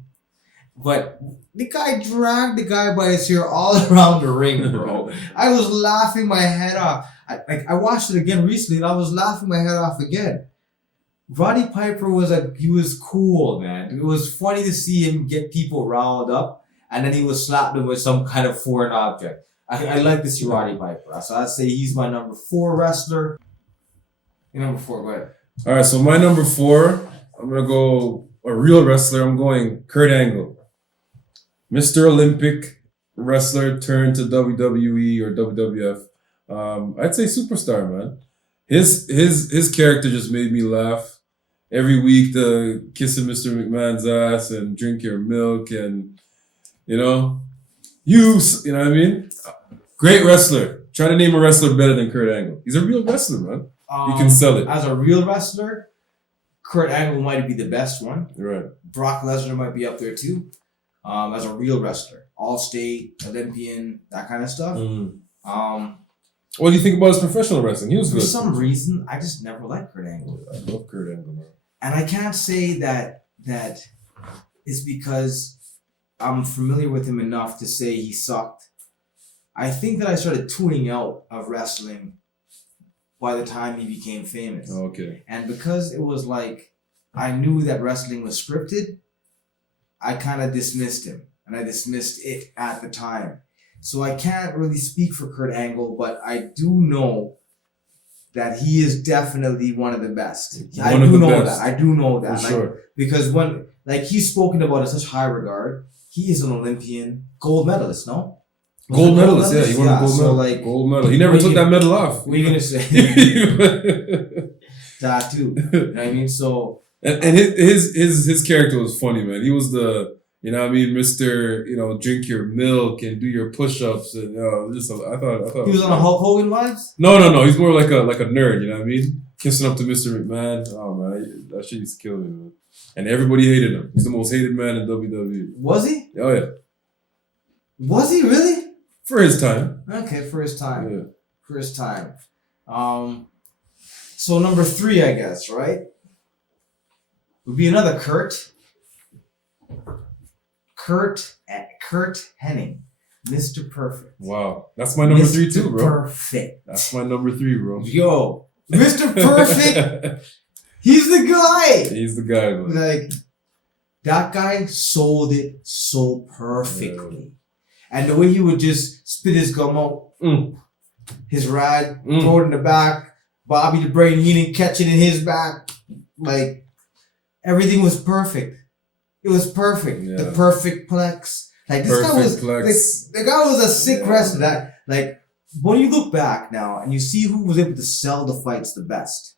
but the guy dragged the guy by his hair all around the ring, bro. I was laughing my head off. I watched it again recently, and I was laughing my head off again. Roddy Piper he was cool, man. It was funny to see him get people riled up, and then he would slap them with some kind of foreign object. I like to see Roddy Piper. So I'd say he's my number 4 wrestler. Your number 4, go ahead. All right, so my number 4, I'm gonna go a real wrestler. I'm going Kurt Angle, Mr. Olympic wrestler turned to WWE or WWF. I'd say superstar, man. His character just made me laugh. Every week, the kissing Mr. McMahon's ass and drink your milk and, you know what I mean? Great wrestler. Try to name a wrestler better than Kurt Angle. He's a real wrestler, man. You can sell it. As a real wrestler, Kurt Angle might be the best one. Right. Brock Lesnar might be up there too, as a real wrestler, All-State, Olympian, that kind of stuff. What do you think about his professional wrestling? He was For good. some reason, I just never liked Kurt Angle. I love Kurt Angle, man. And I can't say that is because I'm familiar with him enough to say he sucked. I think that I started tuning out of wrestling by the time he became famous. Okay. And because it was like, I knew that wrestling was scripted, I kind of dismissed him. And I dismissed it at the time. So I can't really speak for Kurt Angle, but I do know that he is definitely one of the best. I do know that. For Like, sure. because when, like, he's spoken about in such high regard, he is an Olympian gold medalist, no? Was Gold it medalist, yeah. He won a gold so medal. like, Gold medal. He never what took you- that medal off. what are you gonna say? That too. You know what I mean? So And his character was funny, man. He was the, you know what I mean, Mr., you know, drink your milk and do your push-ups and just I thought he was on a Hulk Hogan vibes? No. He's more like a nerd, you know what I mean? Kissing up to Mr. McMahon. Oh man, that shit used to kill me, man. And everybody hated him. He's the most hated man in WWE. Was he? Oh yeah. Was he really? For his time. Okay, for his time. Yeah. For his time. So number 3, I guess, right? Would be another Kurt. Kurt Hennig. Mr. Perfect. Wow. That's my number Mr. 3 too, bro. Perfect. That's my number 3, bro. Yo, Mr. Perfect. He's the guy. He's the guy, man. Like, that guy sold it so perfectly. And the way he would just spit his gum out, his rag, throw it in the back, Bobby the Brain Heenan catch it in his back. Like, everything was perfect. It was perfect. Yeah. The perfect plex. Like, this guy was, Plex. the guy was a sick wrestler. That, like, when you look back now and you see who was able to sell the fights the best,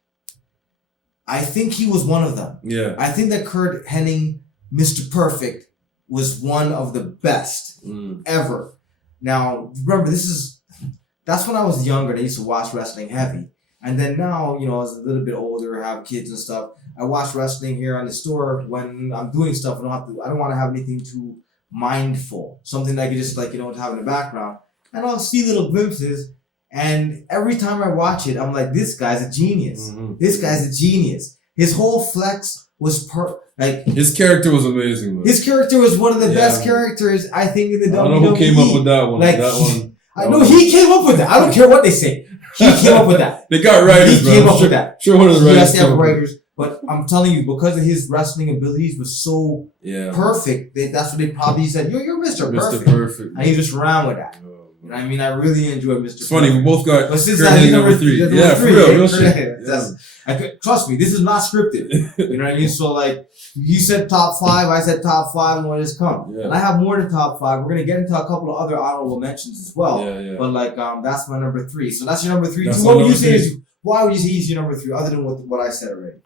I think he was one of them. Yeah. I think that Kurt Hennig, Mr. Perfect, was one of the best ever. Now, remember, that's when I was younger and I used to watch wrestling heavy. And then now, you know, as a little bit older, have kids and stuff, I watch wrestling here on the store when I'm doing stuff. I don't want to have anything too mindful. Something that I could just, like, you know, have in the background. And I'll see little glimpses. And every time I watch it, I'm like, this guy's a genius. This guy's a genius. His whole flex was his character was amazing, man. His character was one of the best characters, I think, in the WWE. I don't know who came up with that one. Like, that one. I know he came up with that. I don't care what they say. He came up with that. They got writers, He bro. came up with that. Sure, one of the writers. Yes, they have came up with it. writers. But I'm telling you, because of his wrestling abilities was so perfect, that's what they probably said. You're Mr. Perfect. Mr. Perfect. And he just ran with that. You know what I mean? I really enjoyed Mr. It's funny, we both got But since Kurt that, Hennig number 3. Yeah, for real, real shit. Trust me, this is not scripted. You know what I mean? So, like, you said top 5, I said top 5, and what has come. Yeah. And I have more than top 5. We're gonna get into a couple of other honorable mentions as well. But like, that's my number 3. So that's your number 3. That's So my what would you number say 3. is? Why would you say he's your number 3, other than what I said already?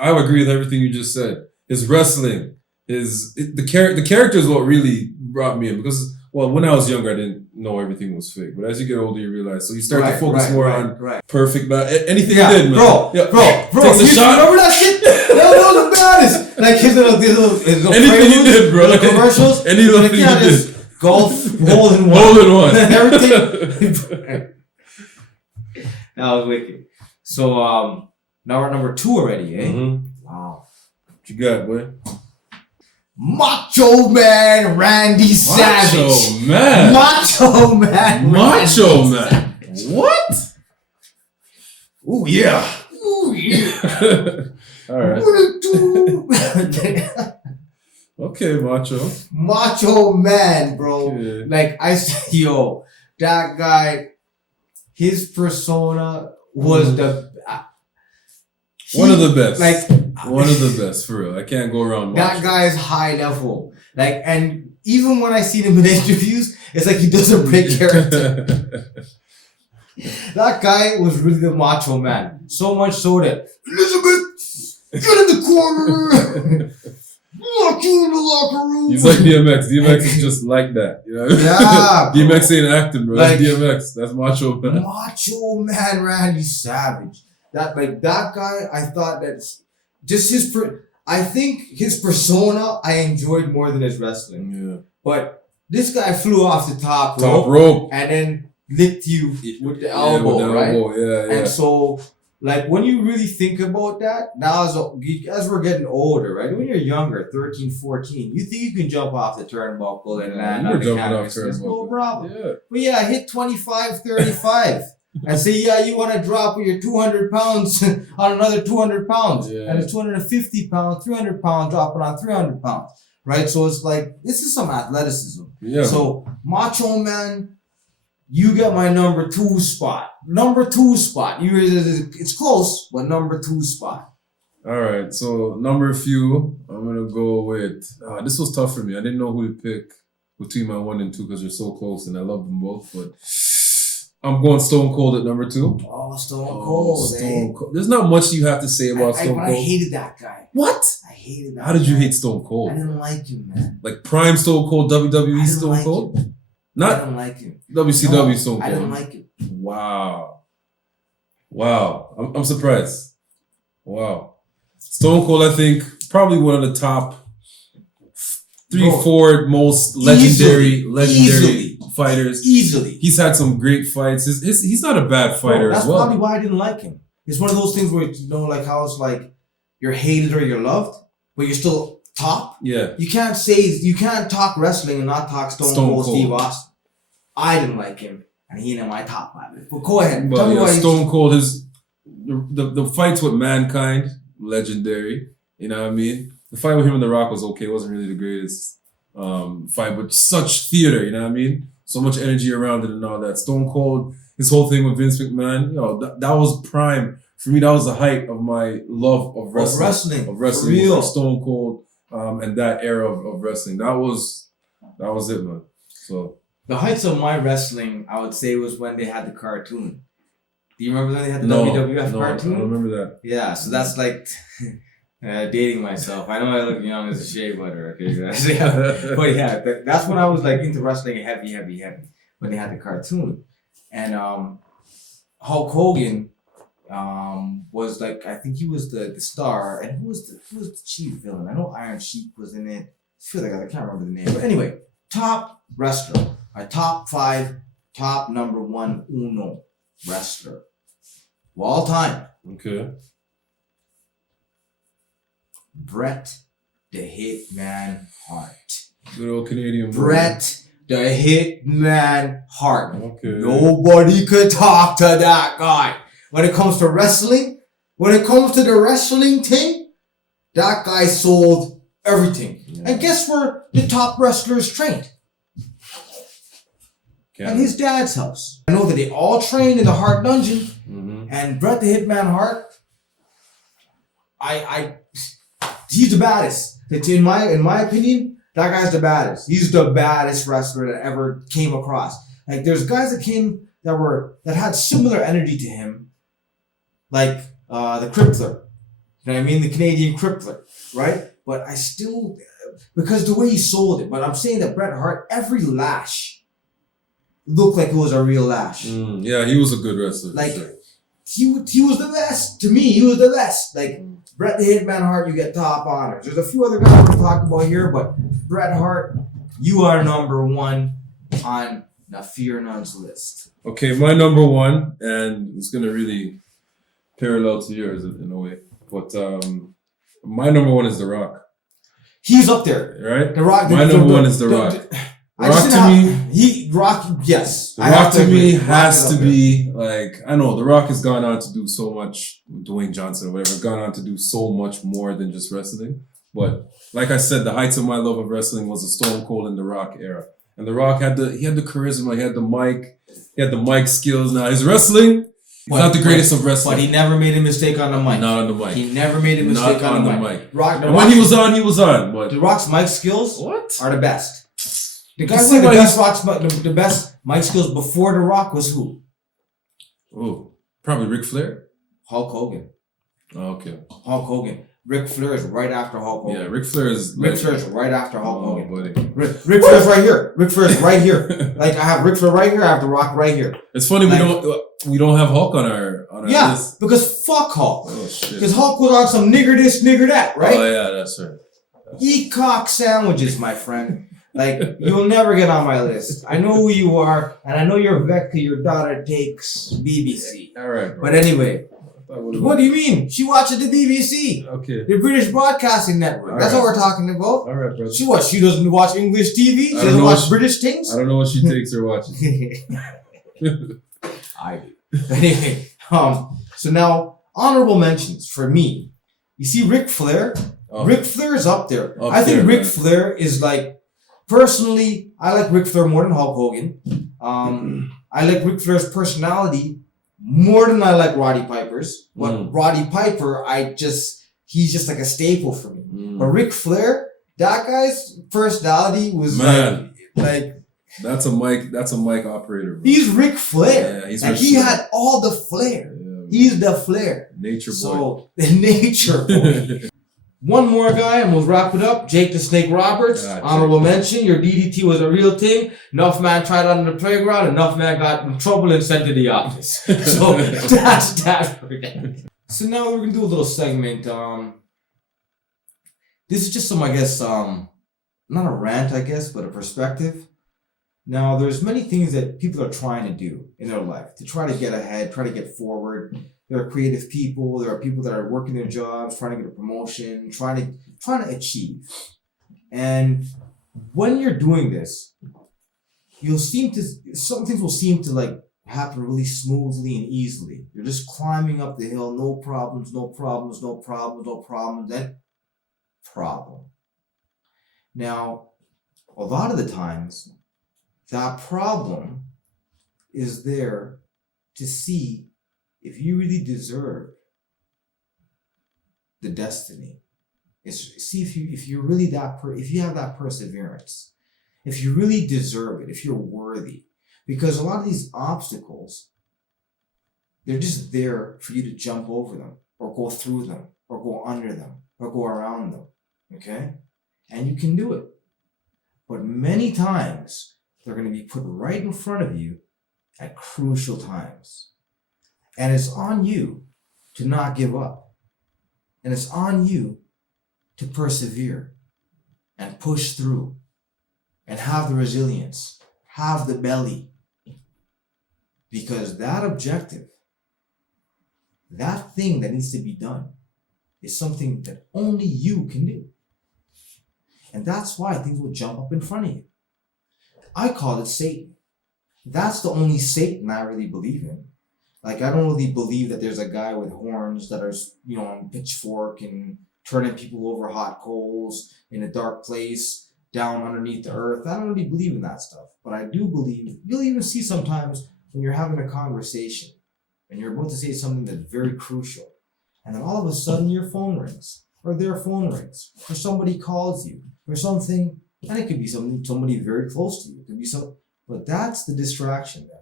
I would agree with everything you just said. His wrestling, the character is what really brought me in, because, well, when I was younger, I didn't know everything was fake. But as you get older, you realize. So you start to focus more on perfect, anything he did, man. Bro. Takes a shot. Remember that shit? That was the baddest. Like his little Anything he did, bro. little commercials. Any little thing he did. Golf, hole in one. Hole in one. Everything. That was wicked. So now we're at number 2 already, eh? Wow. What you got, boy? Macho Man Randy Savage. Macho Man. What? Ooh yeah. All right. Okay, Macho. Macho Man, bro. Yeah. Like, yo, that guy, his persona was one of the best. Like, one of the best, for real. I can't go around Macho. That guy's high level. Like, and even when I see him in interviews, it's like he doesn't break character. That guy was really the Macho Man. So much so that, Elizabeth, get in the corner. Lock you in the locker room. He's like DMX. DMX is just like that. You know? Yeah. DMX ain't acting, bro. Like, that's DMX. That's Macho Man. Macho Man Randy Savage. That guy, I thought that just I think his persona I enjoyed more than his wrestling. Yeah. But this guy flew off the top rope and then licked you with the elbow, with the right? elbow. Yeah. And so, like, when you really think about that, now as we're getting older, right? When you're younger, 13, 14, you think you can jump off the turnbuckle and land you were on the jumping off canvas. There's no turnbuckle. problem. Yeah. But yeah, hit 25, 35. And say, yeah, you want to drop your 200 pounds on another 200 pounds. Yeah. And it's 250 pounds, 300 pounds dropping on 300 pounds. Right? So it's like, this is some athleticism. Yeah. So, Macho Man, you get my number 2 spot. Number 2 spot. It's close, but number 2 spot. All right. So number few, I'm gonna go with. This was tough for me. I didn't know who to pick between my 1 and 2 because they're so close, and I love them both. But I'm going Stone Cold at number 2. Oh, Stone Cold. Stone Cold. There's not much you have to say about Stone Cold. I hated that guy. What? I hated that How did you guy. hate Stone Cold? I didn't like him, man. Like prime Stone Cold, WWE Stone like Cold? him. I Not didn't like him. WCW Stone Cold. I didn't like him. Wow. I'm surprised. Wow. Stone Cold, I think, probably one of the top 3-4 most legendary fighters. Easily. He's had some great fights. He's not a bad fighter that's as well. probably why I didn't like him. It's one of those things where, you know, like how it's like you're hated or you're loved, but you're still top. Yeah. You can't talk wrestling and not talk Stone Cold Steve Austin. I didn't like him, and he ain't in my top 5. But go ahead. Tell me why Stone Cold is the fights with Mankind, legendary. You know what I mean? The fight with him and The Rock was okay. It wasn't really the greatest fight, but such theater. You know what I mean? So much energy around it and all that. Stone Cold, his whole thing with Vince McMahon, you know, that was prime for me. That was the height of my love of wrestling. For real. Like Stone Cold, and that era of wrestling. That was it, man. So. The heights of my wrestling, I would say, was when they had the cartoon. Do you remember when they had the WWF cartoon? I don't remember that. Yeah, so that's like dating myself. I know I look young as a shea butter, okay? But yeah, that's when I was like into wrestling heavy. When they had the cartoon. And Hulk Hogan was like, I think he was the star. And who was the chief villain? I know Iron Sheik was in it. I feel like I can't remember the name. But anyway, top wrestler. Our top 5, top number 1 uno wrestler of all time. Okay. Bret the Hitman Hart. Good old Canadian. Bret the Hitman Hart. Okay. Nobody could talk to that guy. When it comes to wrestling, when it comes to the wrestling thing, that guy sold everything. Yeah. And guess where the top wrestlers trained? At his dad's house. I know that they all trained in the Hart Dungeon. Mm-hmm. And Bret the Hitman Hart, he's the baddest. In my opinion, that guy's the baddest. He's the baddest wrestler that ever came across. Like there's guys that had similar energy to him, like the Crippler. You know what I mean? The Canadian Crippler, right? But I still, because the way he sold it. But I'm saying that Bret Hart, every lash looked like it was a real lash. Yeah, he was a good wrestler. Like, he was the best. To me, he was the best. Like, Bret the Hitman Hart, you get top honors. There's a few other guys we'll talk about here, but Bret Hart, you are number 1 on Nafir Nun's list. Okay, my number 1, and it's going to really parallel to yours in a way, but my number 1 is The Rock. He's up there. Right? The Rock. My number 1 is The Rock. Yes. The Rock to me has to be like, I know The Rock has gone on to do so much, Dwayne Johnson or whatever, gone on to do so much more than just wrestling. But like I said, the heights of my love of wrestling was the Stone Cold and The Rock era. And The Rock had the charisma, he had the mic skills. Now his wrestling, he's not the greatest of wrestling. But he never made a mistake on the mic. Not on the mic. He never made a mistake on the mic. When he was on, he was on. But The Rock's mic skills are the best. The guy who had the best mic skills before The Rock was who? Oh, probably Ric Flair. Hulk Hogan. Oh, okay. Hulk Hogan. Ric Flair is right after Hulk Hogan. Yeah, Ric Flair is right after Hulk Hogan. buddy. Ric Flair's right here. Ric Flair's right here. Like I have Ric Flair right here. I have The Rock right here. It's funny like, we don't have Hulk on our list. Because fuck Hulk. Oh shit. Because Hulk was on some nigger this, nigger that, right? Oh yeah, that's right. Eat cock sandwiches, my friend. Like, you'll never get on my list. I know who you are, and I know you're Vec, your daughter takes BBC. All right, bro. But anyway, what do you mean? She watches the BBC. Okay. The British Broadcasting Network. All That's right. what we're talking about. All right, bro. She what? She doesn't watch English TV? She I don't doesn't know watch what British things? I don't know what she takes or watches. I do. Anyway, so now, honorable mentions for me. You see Ric Flair? Oh. Ric Flair is up there. Up I think there, Ric man. Flair is like, personally, I like Ric Flair more than Hulk Hogan. I like Ric Flair's personality more than I like Roddy Piper's. But Roddy Piper, he's just like a staple for me. But Ric Flair, that guy's personality was like That's a mic operator, bro. he's Ric Flair. Yeah, he's and Ric he Flair. had all the flair. Yeah, He's the flair. nature boy. So the nature boy. One more guy, and we'll wrap it up. Jake the Snake Roberts, honorable mention. Your DDT was a real thing. Enough man tried it on the playground. Enough man got in trouble and sent to the office. So that's that for that. So now we're gonna do a little segment. This is just some, I guess, not a rant, I guess, but a perspective. Now, there's many things that people are trying to do in their life to try to get ahead, try to get forward. There are creative people. There are people that are working their jobs, trying to get a promotion, trying to achieve. And when you're doing this, some things will seem to like happen really smoothly and easily. You're just climbing up the hill, no problems, no problems, no problems, no problems. Then problem. Now, a lot of the times, that problem is there to see if you really deserve the destiny. See if you're really if you have that perseverance, if you really deserve it, if you're worthy. Because a lot of these obstacles, they're just there for you to jump over them, or go through them, or go under them, or go around them. Okay? And you can do it. But many times, they're going to be put right in front of you at crucial times. And it's on you to not give up. And it's on you to persevere and push through and have the resilience, have the belly. Because that objective, that thing that needs to be done, is something that only you can do. And that's why things will jump up in front of you. I call it Satan. That's the only Satan I really believe in. Like, I don't really believe that there's a guy with horns that are, on pitchfork and turning people over hot coals in a dark place down underneath the earth. I don't really believe in that stuff. But I do believe, you'll even see sometimes when you're having a conversation and you're about to say something that's very crucial, and then all of a sudden your phone rings, or their phone rings, or somebody calls you, or something, and it could be somebody very close to you. It could be but that's the distraction there.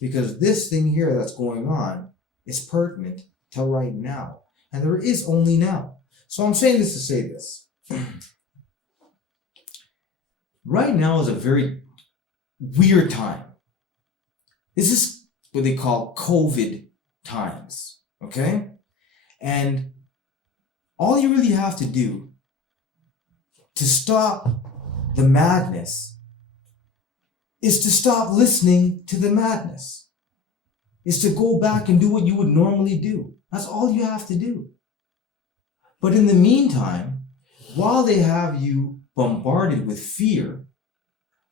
Because this thing here that's going on is pertinent to right now. And there is only now. So I'm saying this to say this. Right now is a very weird time. This is what they call COVID times. Okay? And all you really have to do to stop the madness is to stop listening to the madness. Is to go back and do what you would normally do. That's all you have to do. But in the meantime, while they have you bombarded with fear,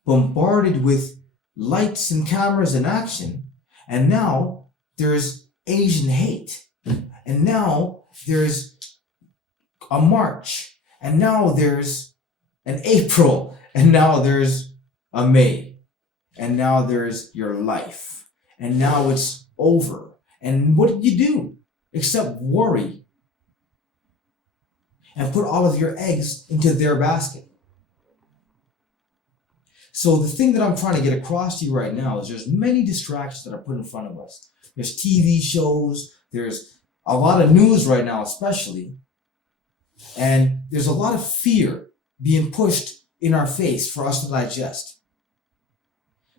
bombarded with lights and cameras in action, and now there's Asian hate, and now there's a March, and now there's an April, and now there's a May. And now there's your life. And now it's over. And what did you do? Except worry. And put all of your eggs into their basket. So the thing that I'm trying to get across to you right now is there's many distractions that are put in front of us. There's TV shows. There's a lot of news right now, especially. And there's a lot of fear being pushed in our face for us to digest.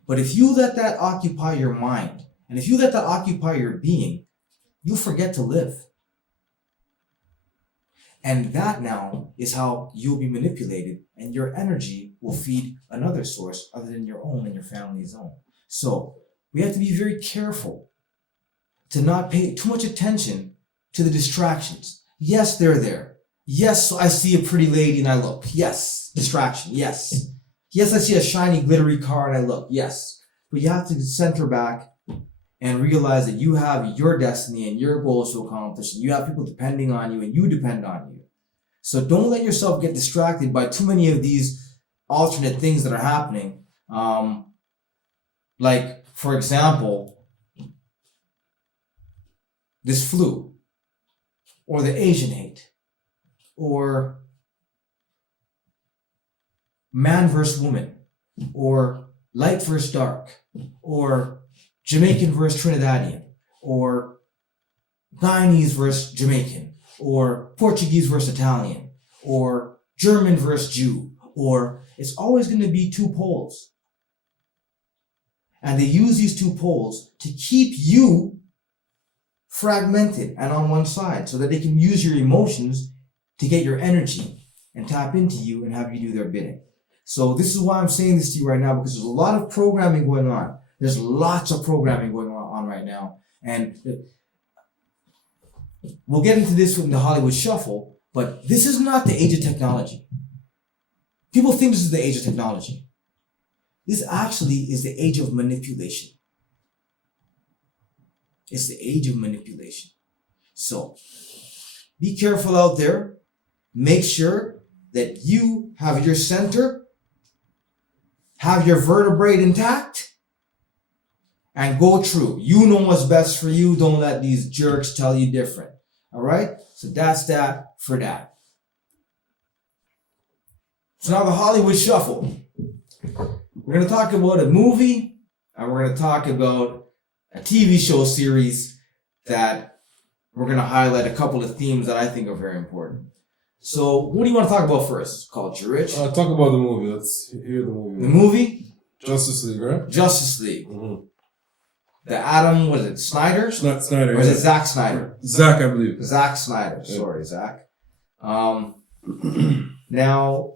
But if you let that occupy your mind, and if you let that occupy your being, you forget to live. And that now is how you'll be manipulated, and your energy will feed another source other than your own and your family's own. So we have to be very careful to not pay too much attention to the distractions. Yes, they're there. Yes, I see a pretty lady and I look. Yes, distraction. Yes. Yes, I see a shiny, glittery car and I look. Yes. But you have to center back and realize that you have your destiny and your goals to accomplish, and you have people depending on you and you depend on you. So don't let yourself get distracted by too many of these alternate things that are happening. Like, for example, this flu, or the Asian hate, or man versus woman, or light versus dark, or Jamaican versus Trinidadian, or Guyanese versus Jamaican, or Portuguese versus Italian, or German versus Jew, or it's always going to be two poles. And they use these two poles to keep you fragmented and on one side so that they can use your emotions to get your energy and tap into you and have you do their bidding. So this is why I'm saying this to you right now, because there's a lot of programming going on. There's lots of programming going on right now. And we'll get into this in the Hollywood Shuffle, but this is not the age of technology. People think this is the age of technology. This actually is the age of manipulation. It's the age of manipulation. So be careful out there. Make sure that you have your center, have your vertebrae intact, and go true. You know what's best for you. Don't let these jerks tell you different. All right? So that's that for that. So now the Hollywood Shuffle. We're going to talk about a movie, and we're going to talk about a TV show series that we're going to highlight a couple of themes that I think are very important. So what do you want to talk about first? Culture, Rich? Talk about the movie. Let's hear the movie. The movie? Justice League, right? Justice League. Mm-hmm. The Adam, was it Snyder? Not Snyder. Or is it Zack Snyder? Zack, I believe. Zack Snyder. Yeah. Sorry, Zack. Now,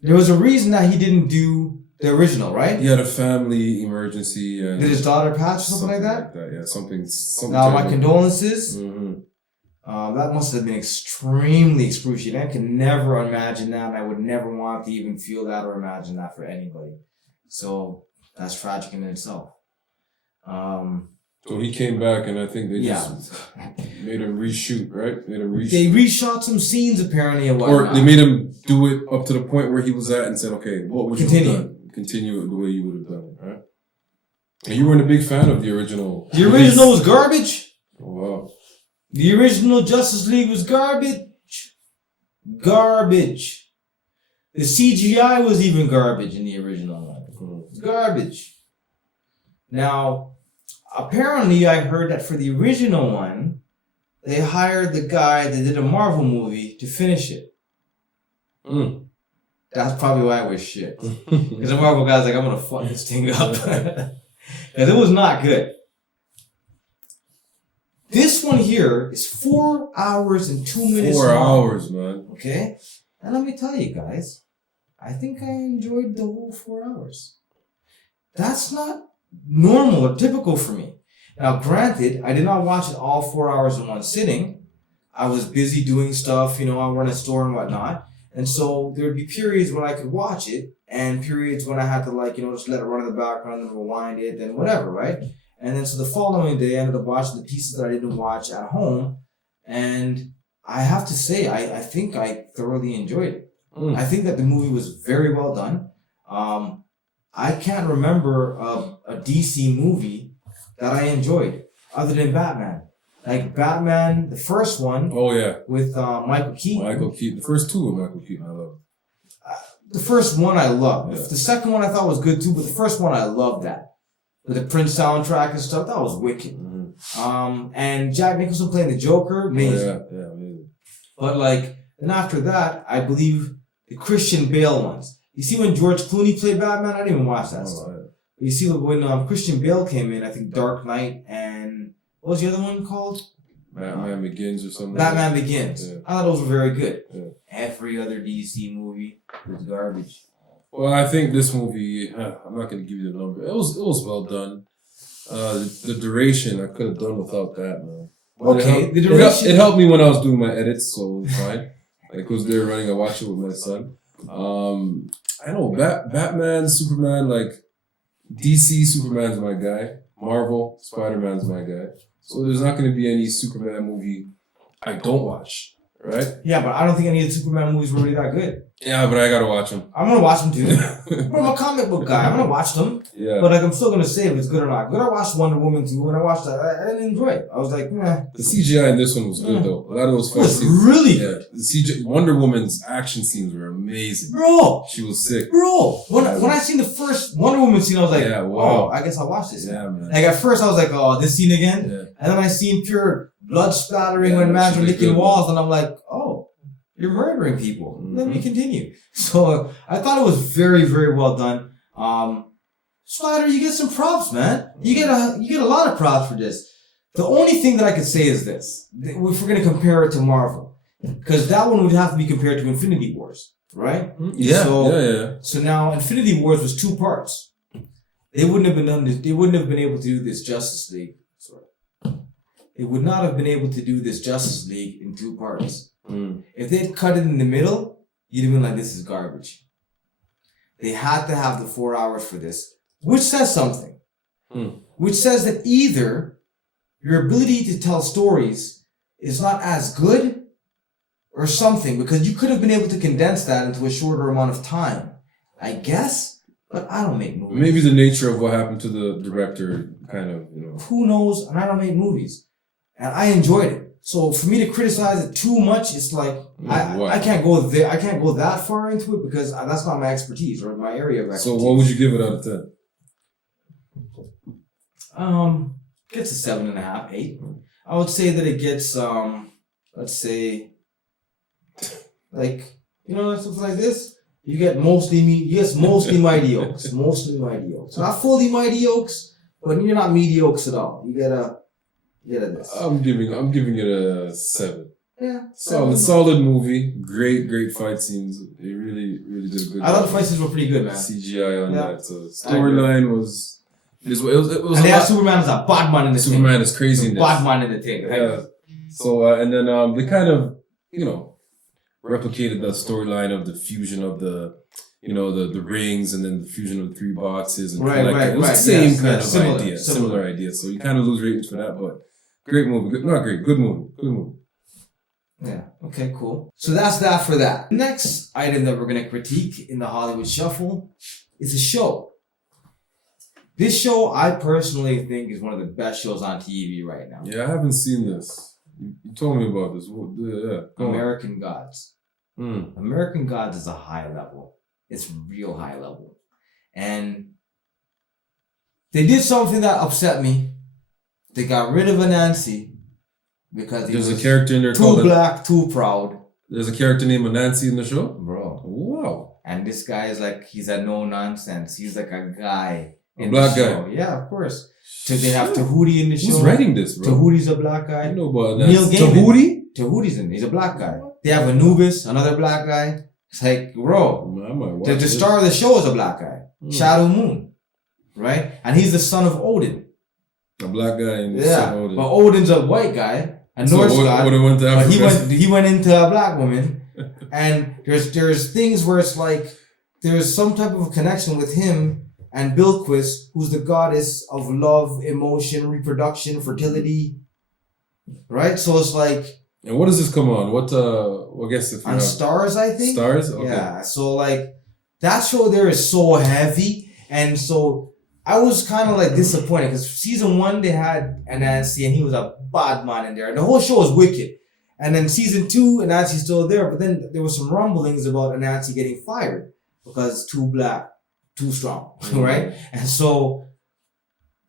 there was a reason that he didn't do the original, right? He had a family emergency. And Did his daughter pass or something like that? Yeah, something Now, my condolences. Mm-hmm. That must have been extremely excruciating. I can never imagine that. I would never want to even feel that or imagine that for anybody. So that's tragic in itself. So he came back, and I think they just made him reshoot, right? They reshot some scenes apparently and whatnot. Or they made him do it up to the point where he was at and said, okay, what would you have done? Continue it the way you would have done it, right? And you weren't a big fan of the original. The original was garbage. Oh, wow. The original Justice League was garbage. Garbage. The CGI was even garbage in the original one. Mm-hmm. Garbage. Now, apparently I heard that for the original one, they hired the guy that did a Marvel movie to finish it. Mm. That's probably why it was shit. Because the Marvel guy's like, I'm gonna fuck this thing up. Because it was not good. This one here is 4 hours and 2 minutes 4 long. hours, man. Okay? And let me tell you guys, I think I enjoyed the whole 4 hours. That's not normal or typical for me. Now, granted, I did not watch it all 4 hours in one sitting. I was busy doing stuff, I run a store and whatnot. And so there would be periods when I could watch it and periods when I had to just let it run in the background and rewind it and whatever, right? And then so the following day I ended up watching the pieces that I didn't watch at home. And I have to say, I think I thoroughly enjoyed it. Mm. I think that the movie was very well done. I can't remember a DC movie that I enjoyed other than Batman. Like Batman, the first one. Oh, yeah. With Michael Keaton. Michael Keaton. The first two of Michael Keaton I love. The first one I loved. Yeah. The second one I thought was good too, but the first one I loved that. With the Prince soundtrack and stuff, that was wicked. Mm-hmm. And Jack Nicholson playing the Joker, amazing. Yeah, amazing. But Then after that, I believe the Christian Bale ones. You see when George Clooney played Batman? I didn't even watch that stuff. You see when Christian Bale came in, I think Dark Knight and what was the other one called? Batman Begins or something. Batman Begins. Yeah. I thought those were very good. Yeah. Every other DC movie was garbage. Well, I think this movie, I'm not going to give you the number. It was well done. The duration, I could have done without that, man. But Okay, the duration. It helped me when I was doing my edits, so it's fine. Like, I was there running, I watched it with my son. I know, Batman, Superman, like, DC, Superman's my guy. Marvel, Spider-Man's my guy. So there's not going to be any Superman movie I don't watch, right? Yeah, but I don't think any of the Superman movies were really that good. Yeah, but I got to watch them. I'm gonna watch them too. I'm a comic book guy. I'm gonna watch them. Yeah. But like, I'm still gonna say if it's good or not. Good. I watched Wonder Woman 2. When I watched that, I didn't enjoy it. I was like, meh. The CGI in this one was good though. A lot of those It fight was scenes. really Yeah, good. the CGI, Wonder Woman's action scenes were amazing. Bro, She was sick. when I seen the first Wonder Woman scene, I was like, Yeah, wow. oh, I guess I'll watch this. Yeah, man. Like at first, I was like, oh, this scene again. Yeah. And then I seen pure blood splattering Yeah, when man she were was licking good, walls, and I'm like, oh, you're murdering people. Let me continue. So I thought it was very, very well done. Slider, you get some props, man. You get a lot of props for this. The only thing that I could say is this: if we're gonna compare it to Marvel, because that one would have to be compared to Infinity Wars, right? Yeah, So, yeah. So now Infinity Wars was 2 parts. They wouldn't have been able to do this Justice League. Sorry. They would not have been able to do this Justice League in 2 parts. If they'd cut it in the middle, you'd have been like, this is garbage. They had to have the 4 hours for this, which says something. Which says that either your ability to tell stories is not as good or something, because you could have been able to condense that into a shorter amount of time, I guess, but I don't make movies. Maybe the nature of what happened to the director kind of, Who knows? And I don't make movies. And I enjoyed it. So for me to criticize it too much, it's like, I can't go there. I can't go that far into it because that's not my expertise or my area of expertise. So what would you give it out of 10? Gets a 7.5, 8. I would say that it gets, let's say, like, something like this. You get mostly mighty oaks. Mostly mighty oaks. Not fully mighty oaks, but you're not mediocres at all. You get a this. I'm giving it a 7. Yeah. Solid movie. Great fight scenes. They really did a good job. I thought the fight scenes were pretty good, man. CGI on Yeah. that. So storyline was. It was And they have Superman as a bad man in the Superman is crazy in this. Bad man in the thing. Yeah. So and then they kind of replicated the storyline of the fusion of the rings and then the fusion of the 3 boxes and Right. It was the same Yes, kind yes, of similar idea. So you kind of lose ratings for that, but great movie. Good movie. Yeah. Okay, cool. So that's that for that. Next item that we're going to critique in the Hollywood Shuffle is a show. This show, I personally think, is one of the best shows on TV right now. Yeah, I haven't seen this. You told me about this. Yeah. American Gods. American Gods is a high level. It's real high level. And they did something that upset me. They got rid of Anansi because there's a character in there too called black, too proud. There's a character named Nancy in the show? Bro. Wow. And this guy is like, he's a no nonsense. He's like a guy. A black the show. guy. Yeah, of course. So they have Tahuti in the show. Who's writing this, bro? Tahuti's a black guy. I know about Neil Nancy. Gaiman. Tahuti? Tahuti's in. He's a black guy. They have Anubis, another black guy. It's like, bro. I might watch The star of the show is a black guy. Shadow Moon. Right? And he's the son of Odin. A black guy in the Yeah. Odin. But Odin's a white guy. A So Norse god. Odin went to But Africa. he went into a black woman. And there's things where it's like there's some type of connection with him and Bilquis, who's the goddess of love, emotion, reproduction, fertility. Right? So it's like And what does this come on? I guess if you on have Stars, I think. Stars? Okay. Yeah. So like that show there is so heavy. And so I was kind of like disappointed because season 1 they had Anansi and he was a bad man in there. The whole show was wicked. And then season 2, Anansi's still there, but then there was some rumblings about Anansi getting fired because too black, too strong, right? And so,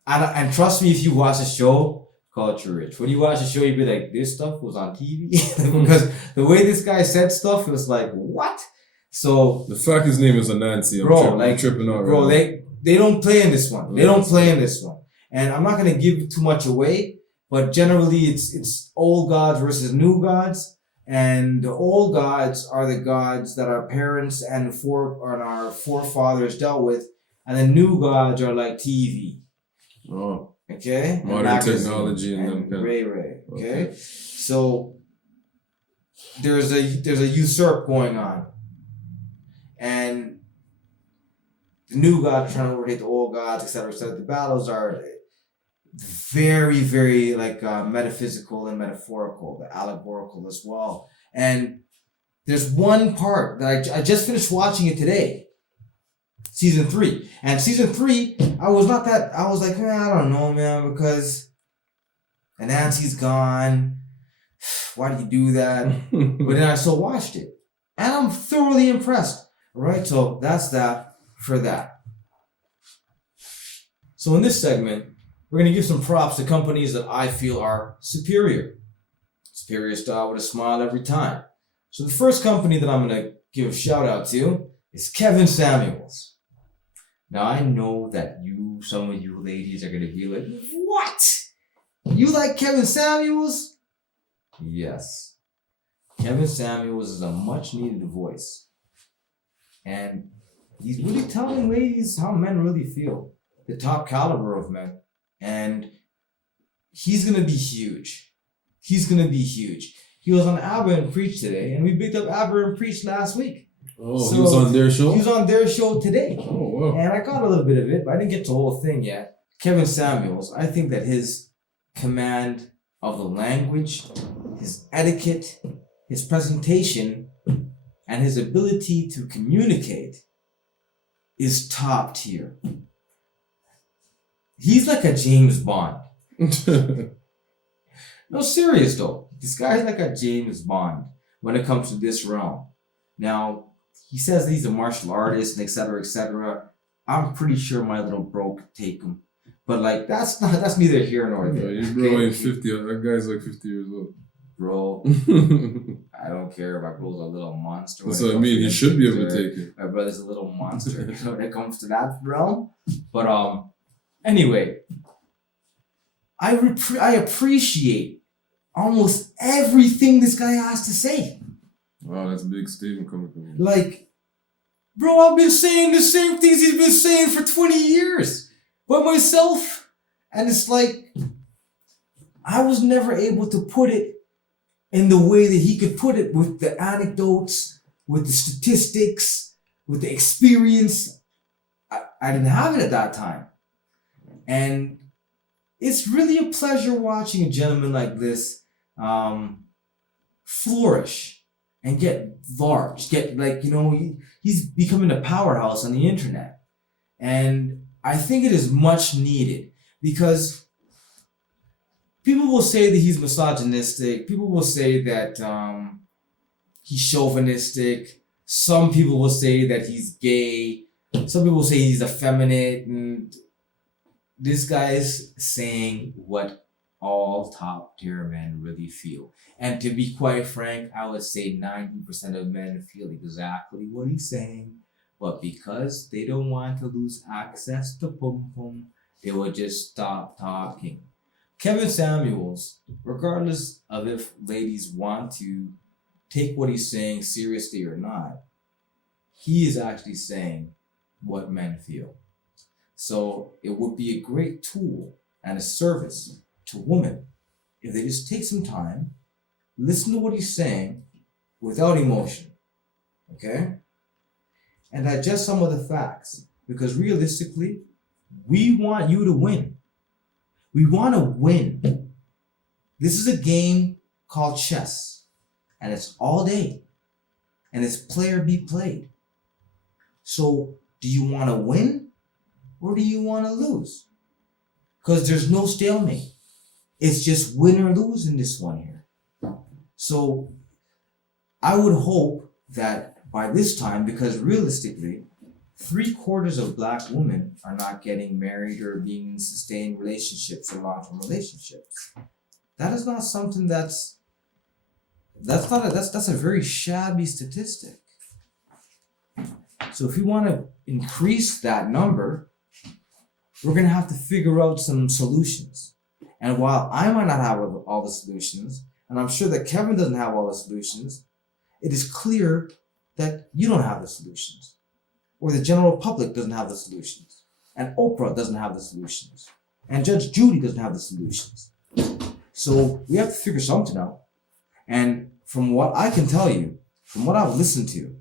and trust me, if you watch the show, culture rich. When you watch the show, you'd be like, this stuff was on TV? Because the way this guy said stuff, it was like, what? So The fact his name is Anansi, I'm tripping out. bro, right they don't play in this one. They don't play in this one. And I'm not gonna give too much away, but generally it's old gods versus new gods. And the old gods are the gods that our parents and our forefathers dealt with, and the new gods are like TV. Oh, Okay? modern magazine technology and them kind. Ray. Okay? So there's a usurp going on. And the new gods are trying to overtake the old gods, etc., etc. The battles are very, very like metaphysical and metaphorical, but allegorical as well. And there's one part that I just finished watching it today, season 3. And season 3, I was like, I don't know, man, because Anansi's gone. Why did you do that? But then I still watched it, and I'm thoroughly impressed. Right, so that's that for that. So in this segment, we're going to give some props to companies that I feel are superior. Superior style with a smile every time. So the first company that I'm going to give a shout out to is Kevin Samuels. Now I know that some of you ladies are going to be like, what? You like Kevin Samuels? Yes. Kevin Samuels is a much needed voice. And he's really telling ladies how men really feel. The top caliber of men. And he's going to be huge. He's going to be huge. He was on Abba and Preach today, and we picked up Abba and Preach last week. Oh, so he was on their show? He was on their show today. Oh, wow. And I got a little bit of it, but I didn't get to the whole thing yet. Kevin Samuels, I think that his command of the language, his etiquette, his presentation, and his ability to communicate is top tier. He's like a James Bond. No, serious though. This guy's like a James Bond when it comes to this realm. Now, he says he's a martial artist and etc., etc. I'm pretty sure my little bro could take him. But like, that's neither here nor there. Your bro ain't 50. That guy's like 50 years old. Bro, I don't care. My bro's a little monster. That's what I mean. He should be able to take it. My brother's a little monster when it comes to that realm. But anyway, I appreciate almost everything this guy has to say. Wow, that's a big statement coming from him. Like, bro, I've been saying the same things he's been saying for 20 years by myself. And it's like, I was never able to put it in the way that he could put it, with the anecdotes, with the statistics, with the experience. I didn't have it at that time. And it's really a pleasure watching a gentleman like this flourish and get large, he's becoming a powerhouse on the internet. And I think it is much needed, because people will say that he's misogynistic. People will say that he's chauvinistic. Some people will say that he's gay. Some people say he's effeminate. And this guy's saying what all top tier men really feel. And to be quite frank, I would say 90% of men feel exactly what he's saying. But because they don't want to lose access to pum pum, they will just stop talking. Kevin Samuels, regardless of if ladies want to take what he's saying seriously or not, he is actually saying what men feel. So it would be a great tool and a service to women if they just take some time, listen to what he's saying without emotion, okay? And digest some of the facts, because realistically, we want you to win. We want to win. This is a game called chess, and it's all day, and it's player be played. So do you want to win, or do you want to lose? Because there's no stalemate. It's just win or lose in this one here. So I would hope that by this time, because realistically, 3/4 of Black women are not getting married or being in sustained relationships or long-term relationships. That is not something that's a very shabby statistic. So if we want to increase that number, we're going to have to figure out some solutions. And while I might not have all the solutions, and I'm sure that Kevin doesn't have all the solutions, it is clear that you don't have the solutions, or the general public doesn't have the solutions, and Oprah doesn't have the solutions, and Judge Judy doesn't have the solutions. So we have to figure something out. And from what I can tell you, from what I've listened to,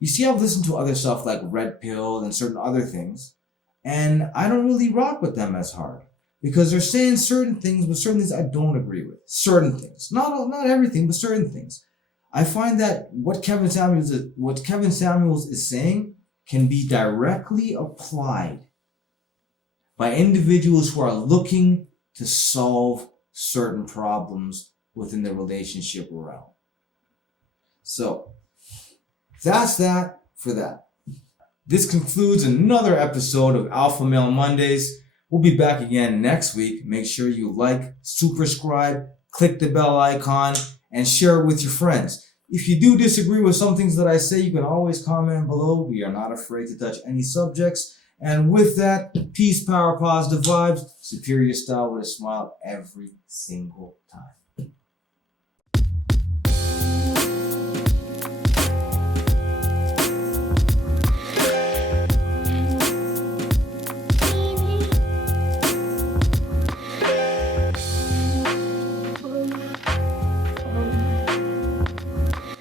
you see, I've listened to other stuff like Red Pill and certain other things, and I don't really rock with them as hard because they're saying certain things, but certain things I don't agree with. Certain things, not everything, but certain things. I find that what Kevin Samuels is saying can be directly applied by individuals who are looking to solve certain problems within the relationship realm. So that's that for that. This concludes another episode of Alpha Male Mondays. We'll be back again next week. Make sure you like, subscribe, click the bell icon, and share it with your friends. If you do disagree with some things that I say, you can always comment below. We are not afraid to touch any subjects. And with that, peace, power, positive vibes, superior style with a smile every single time.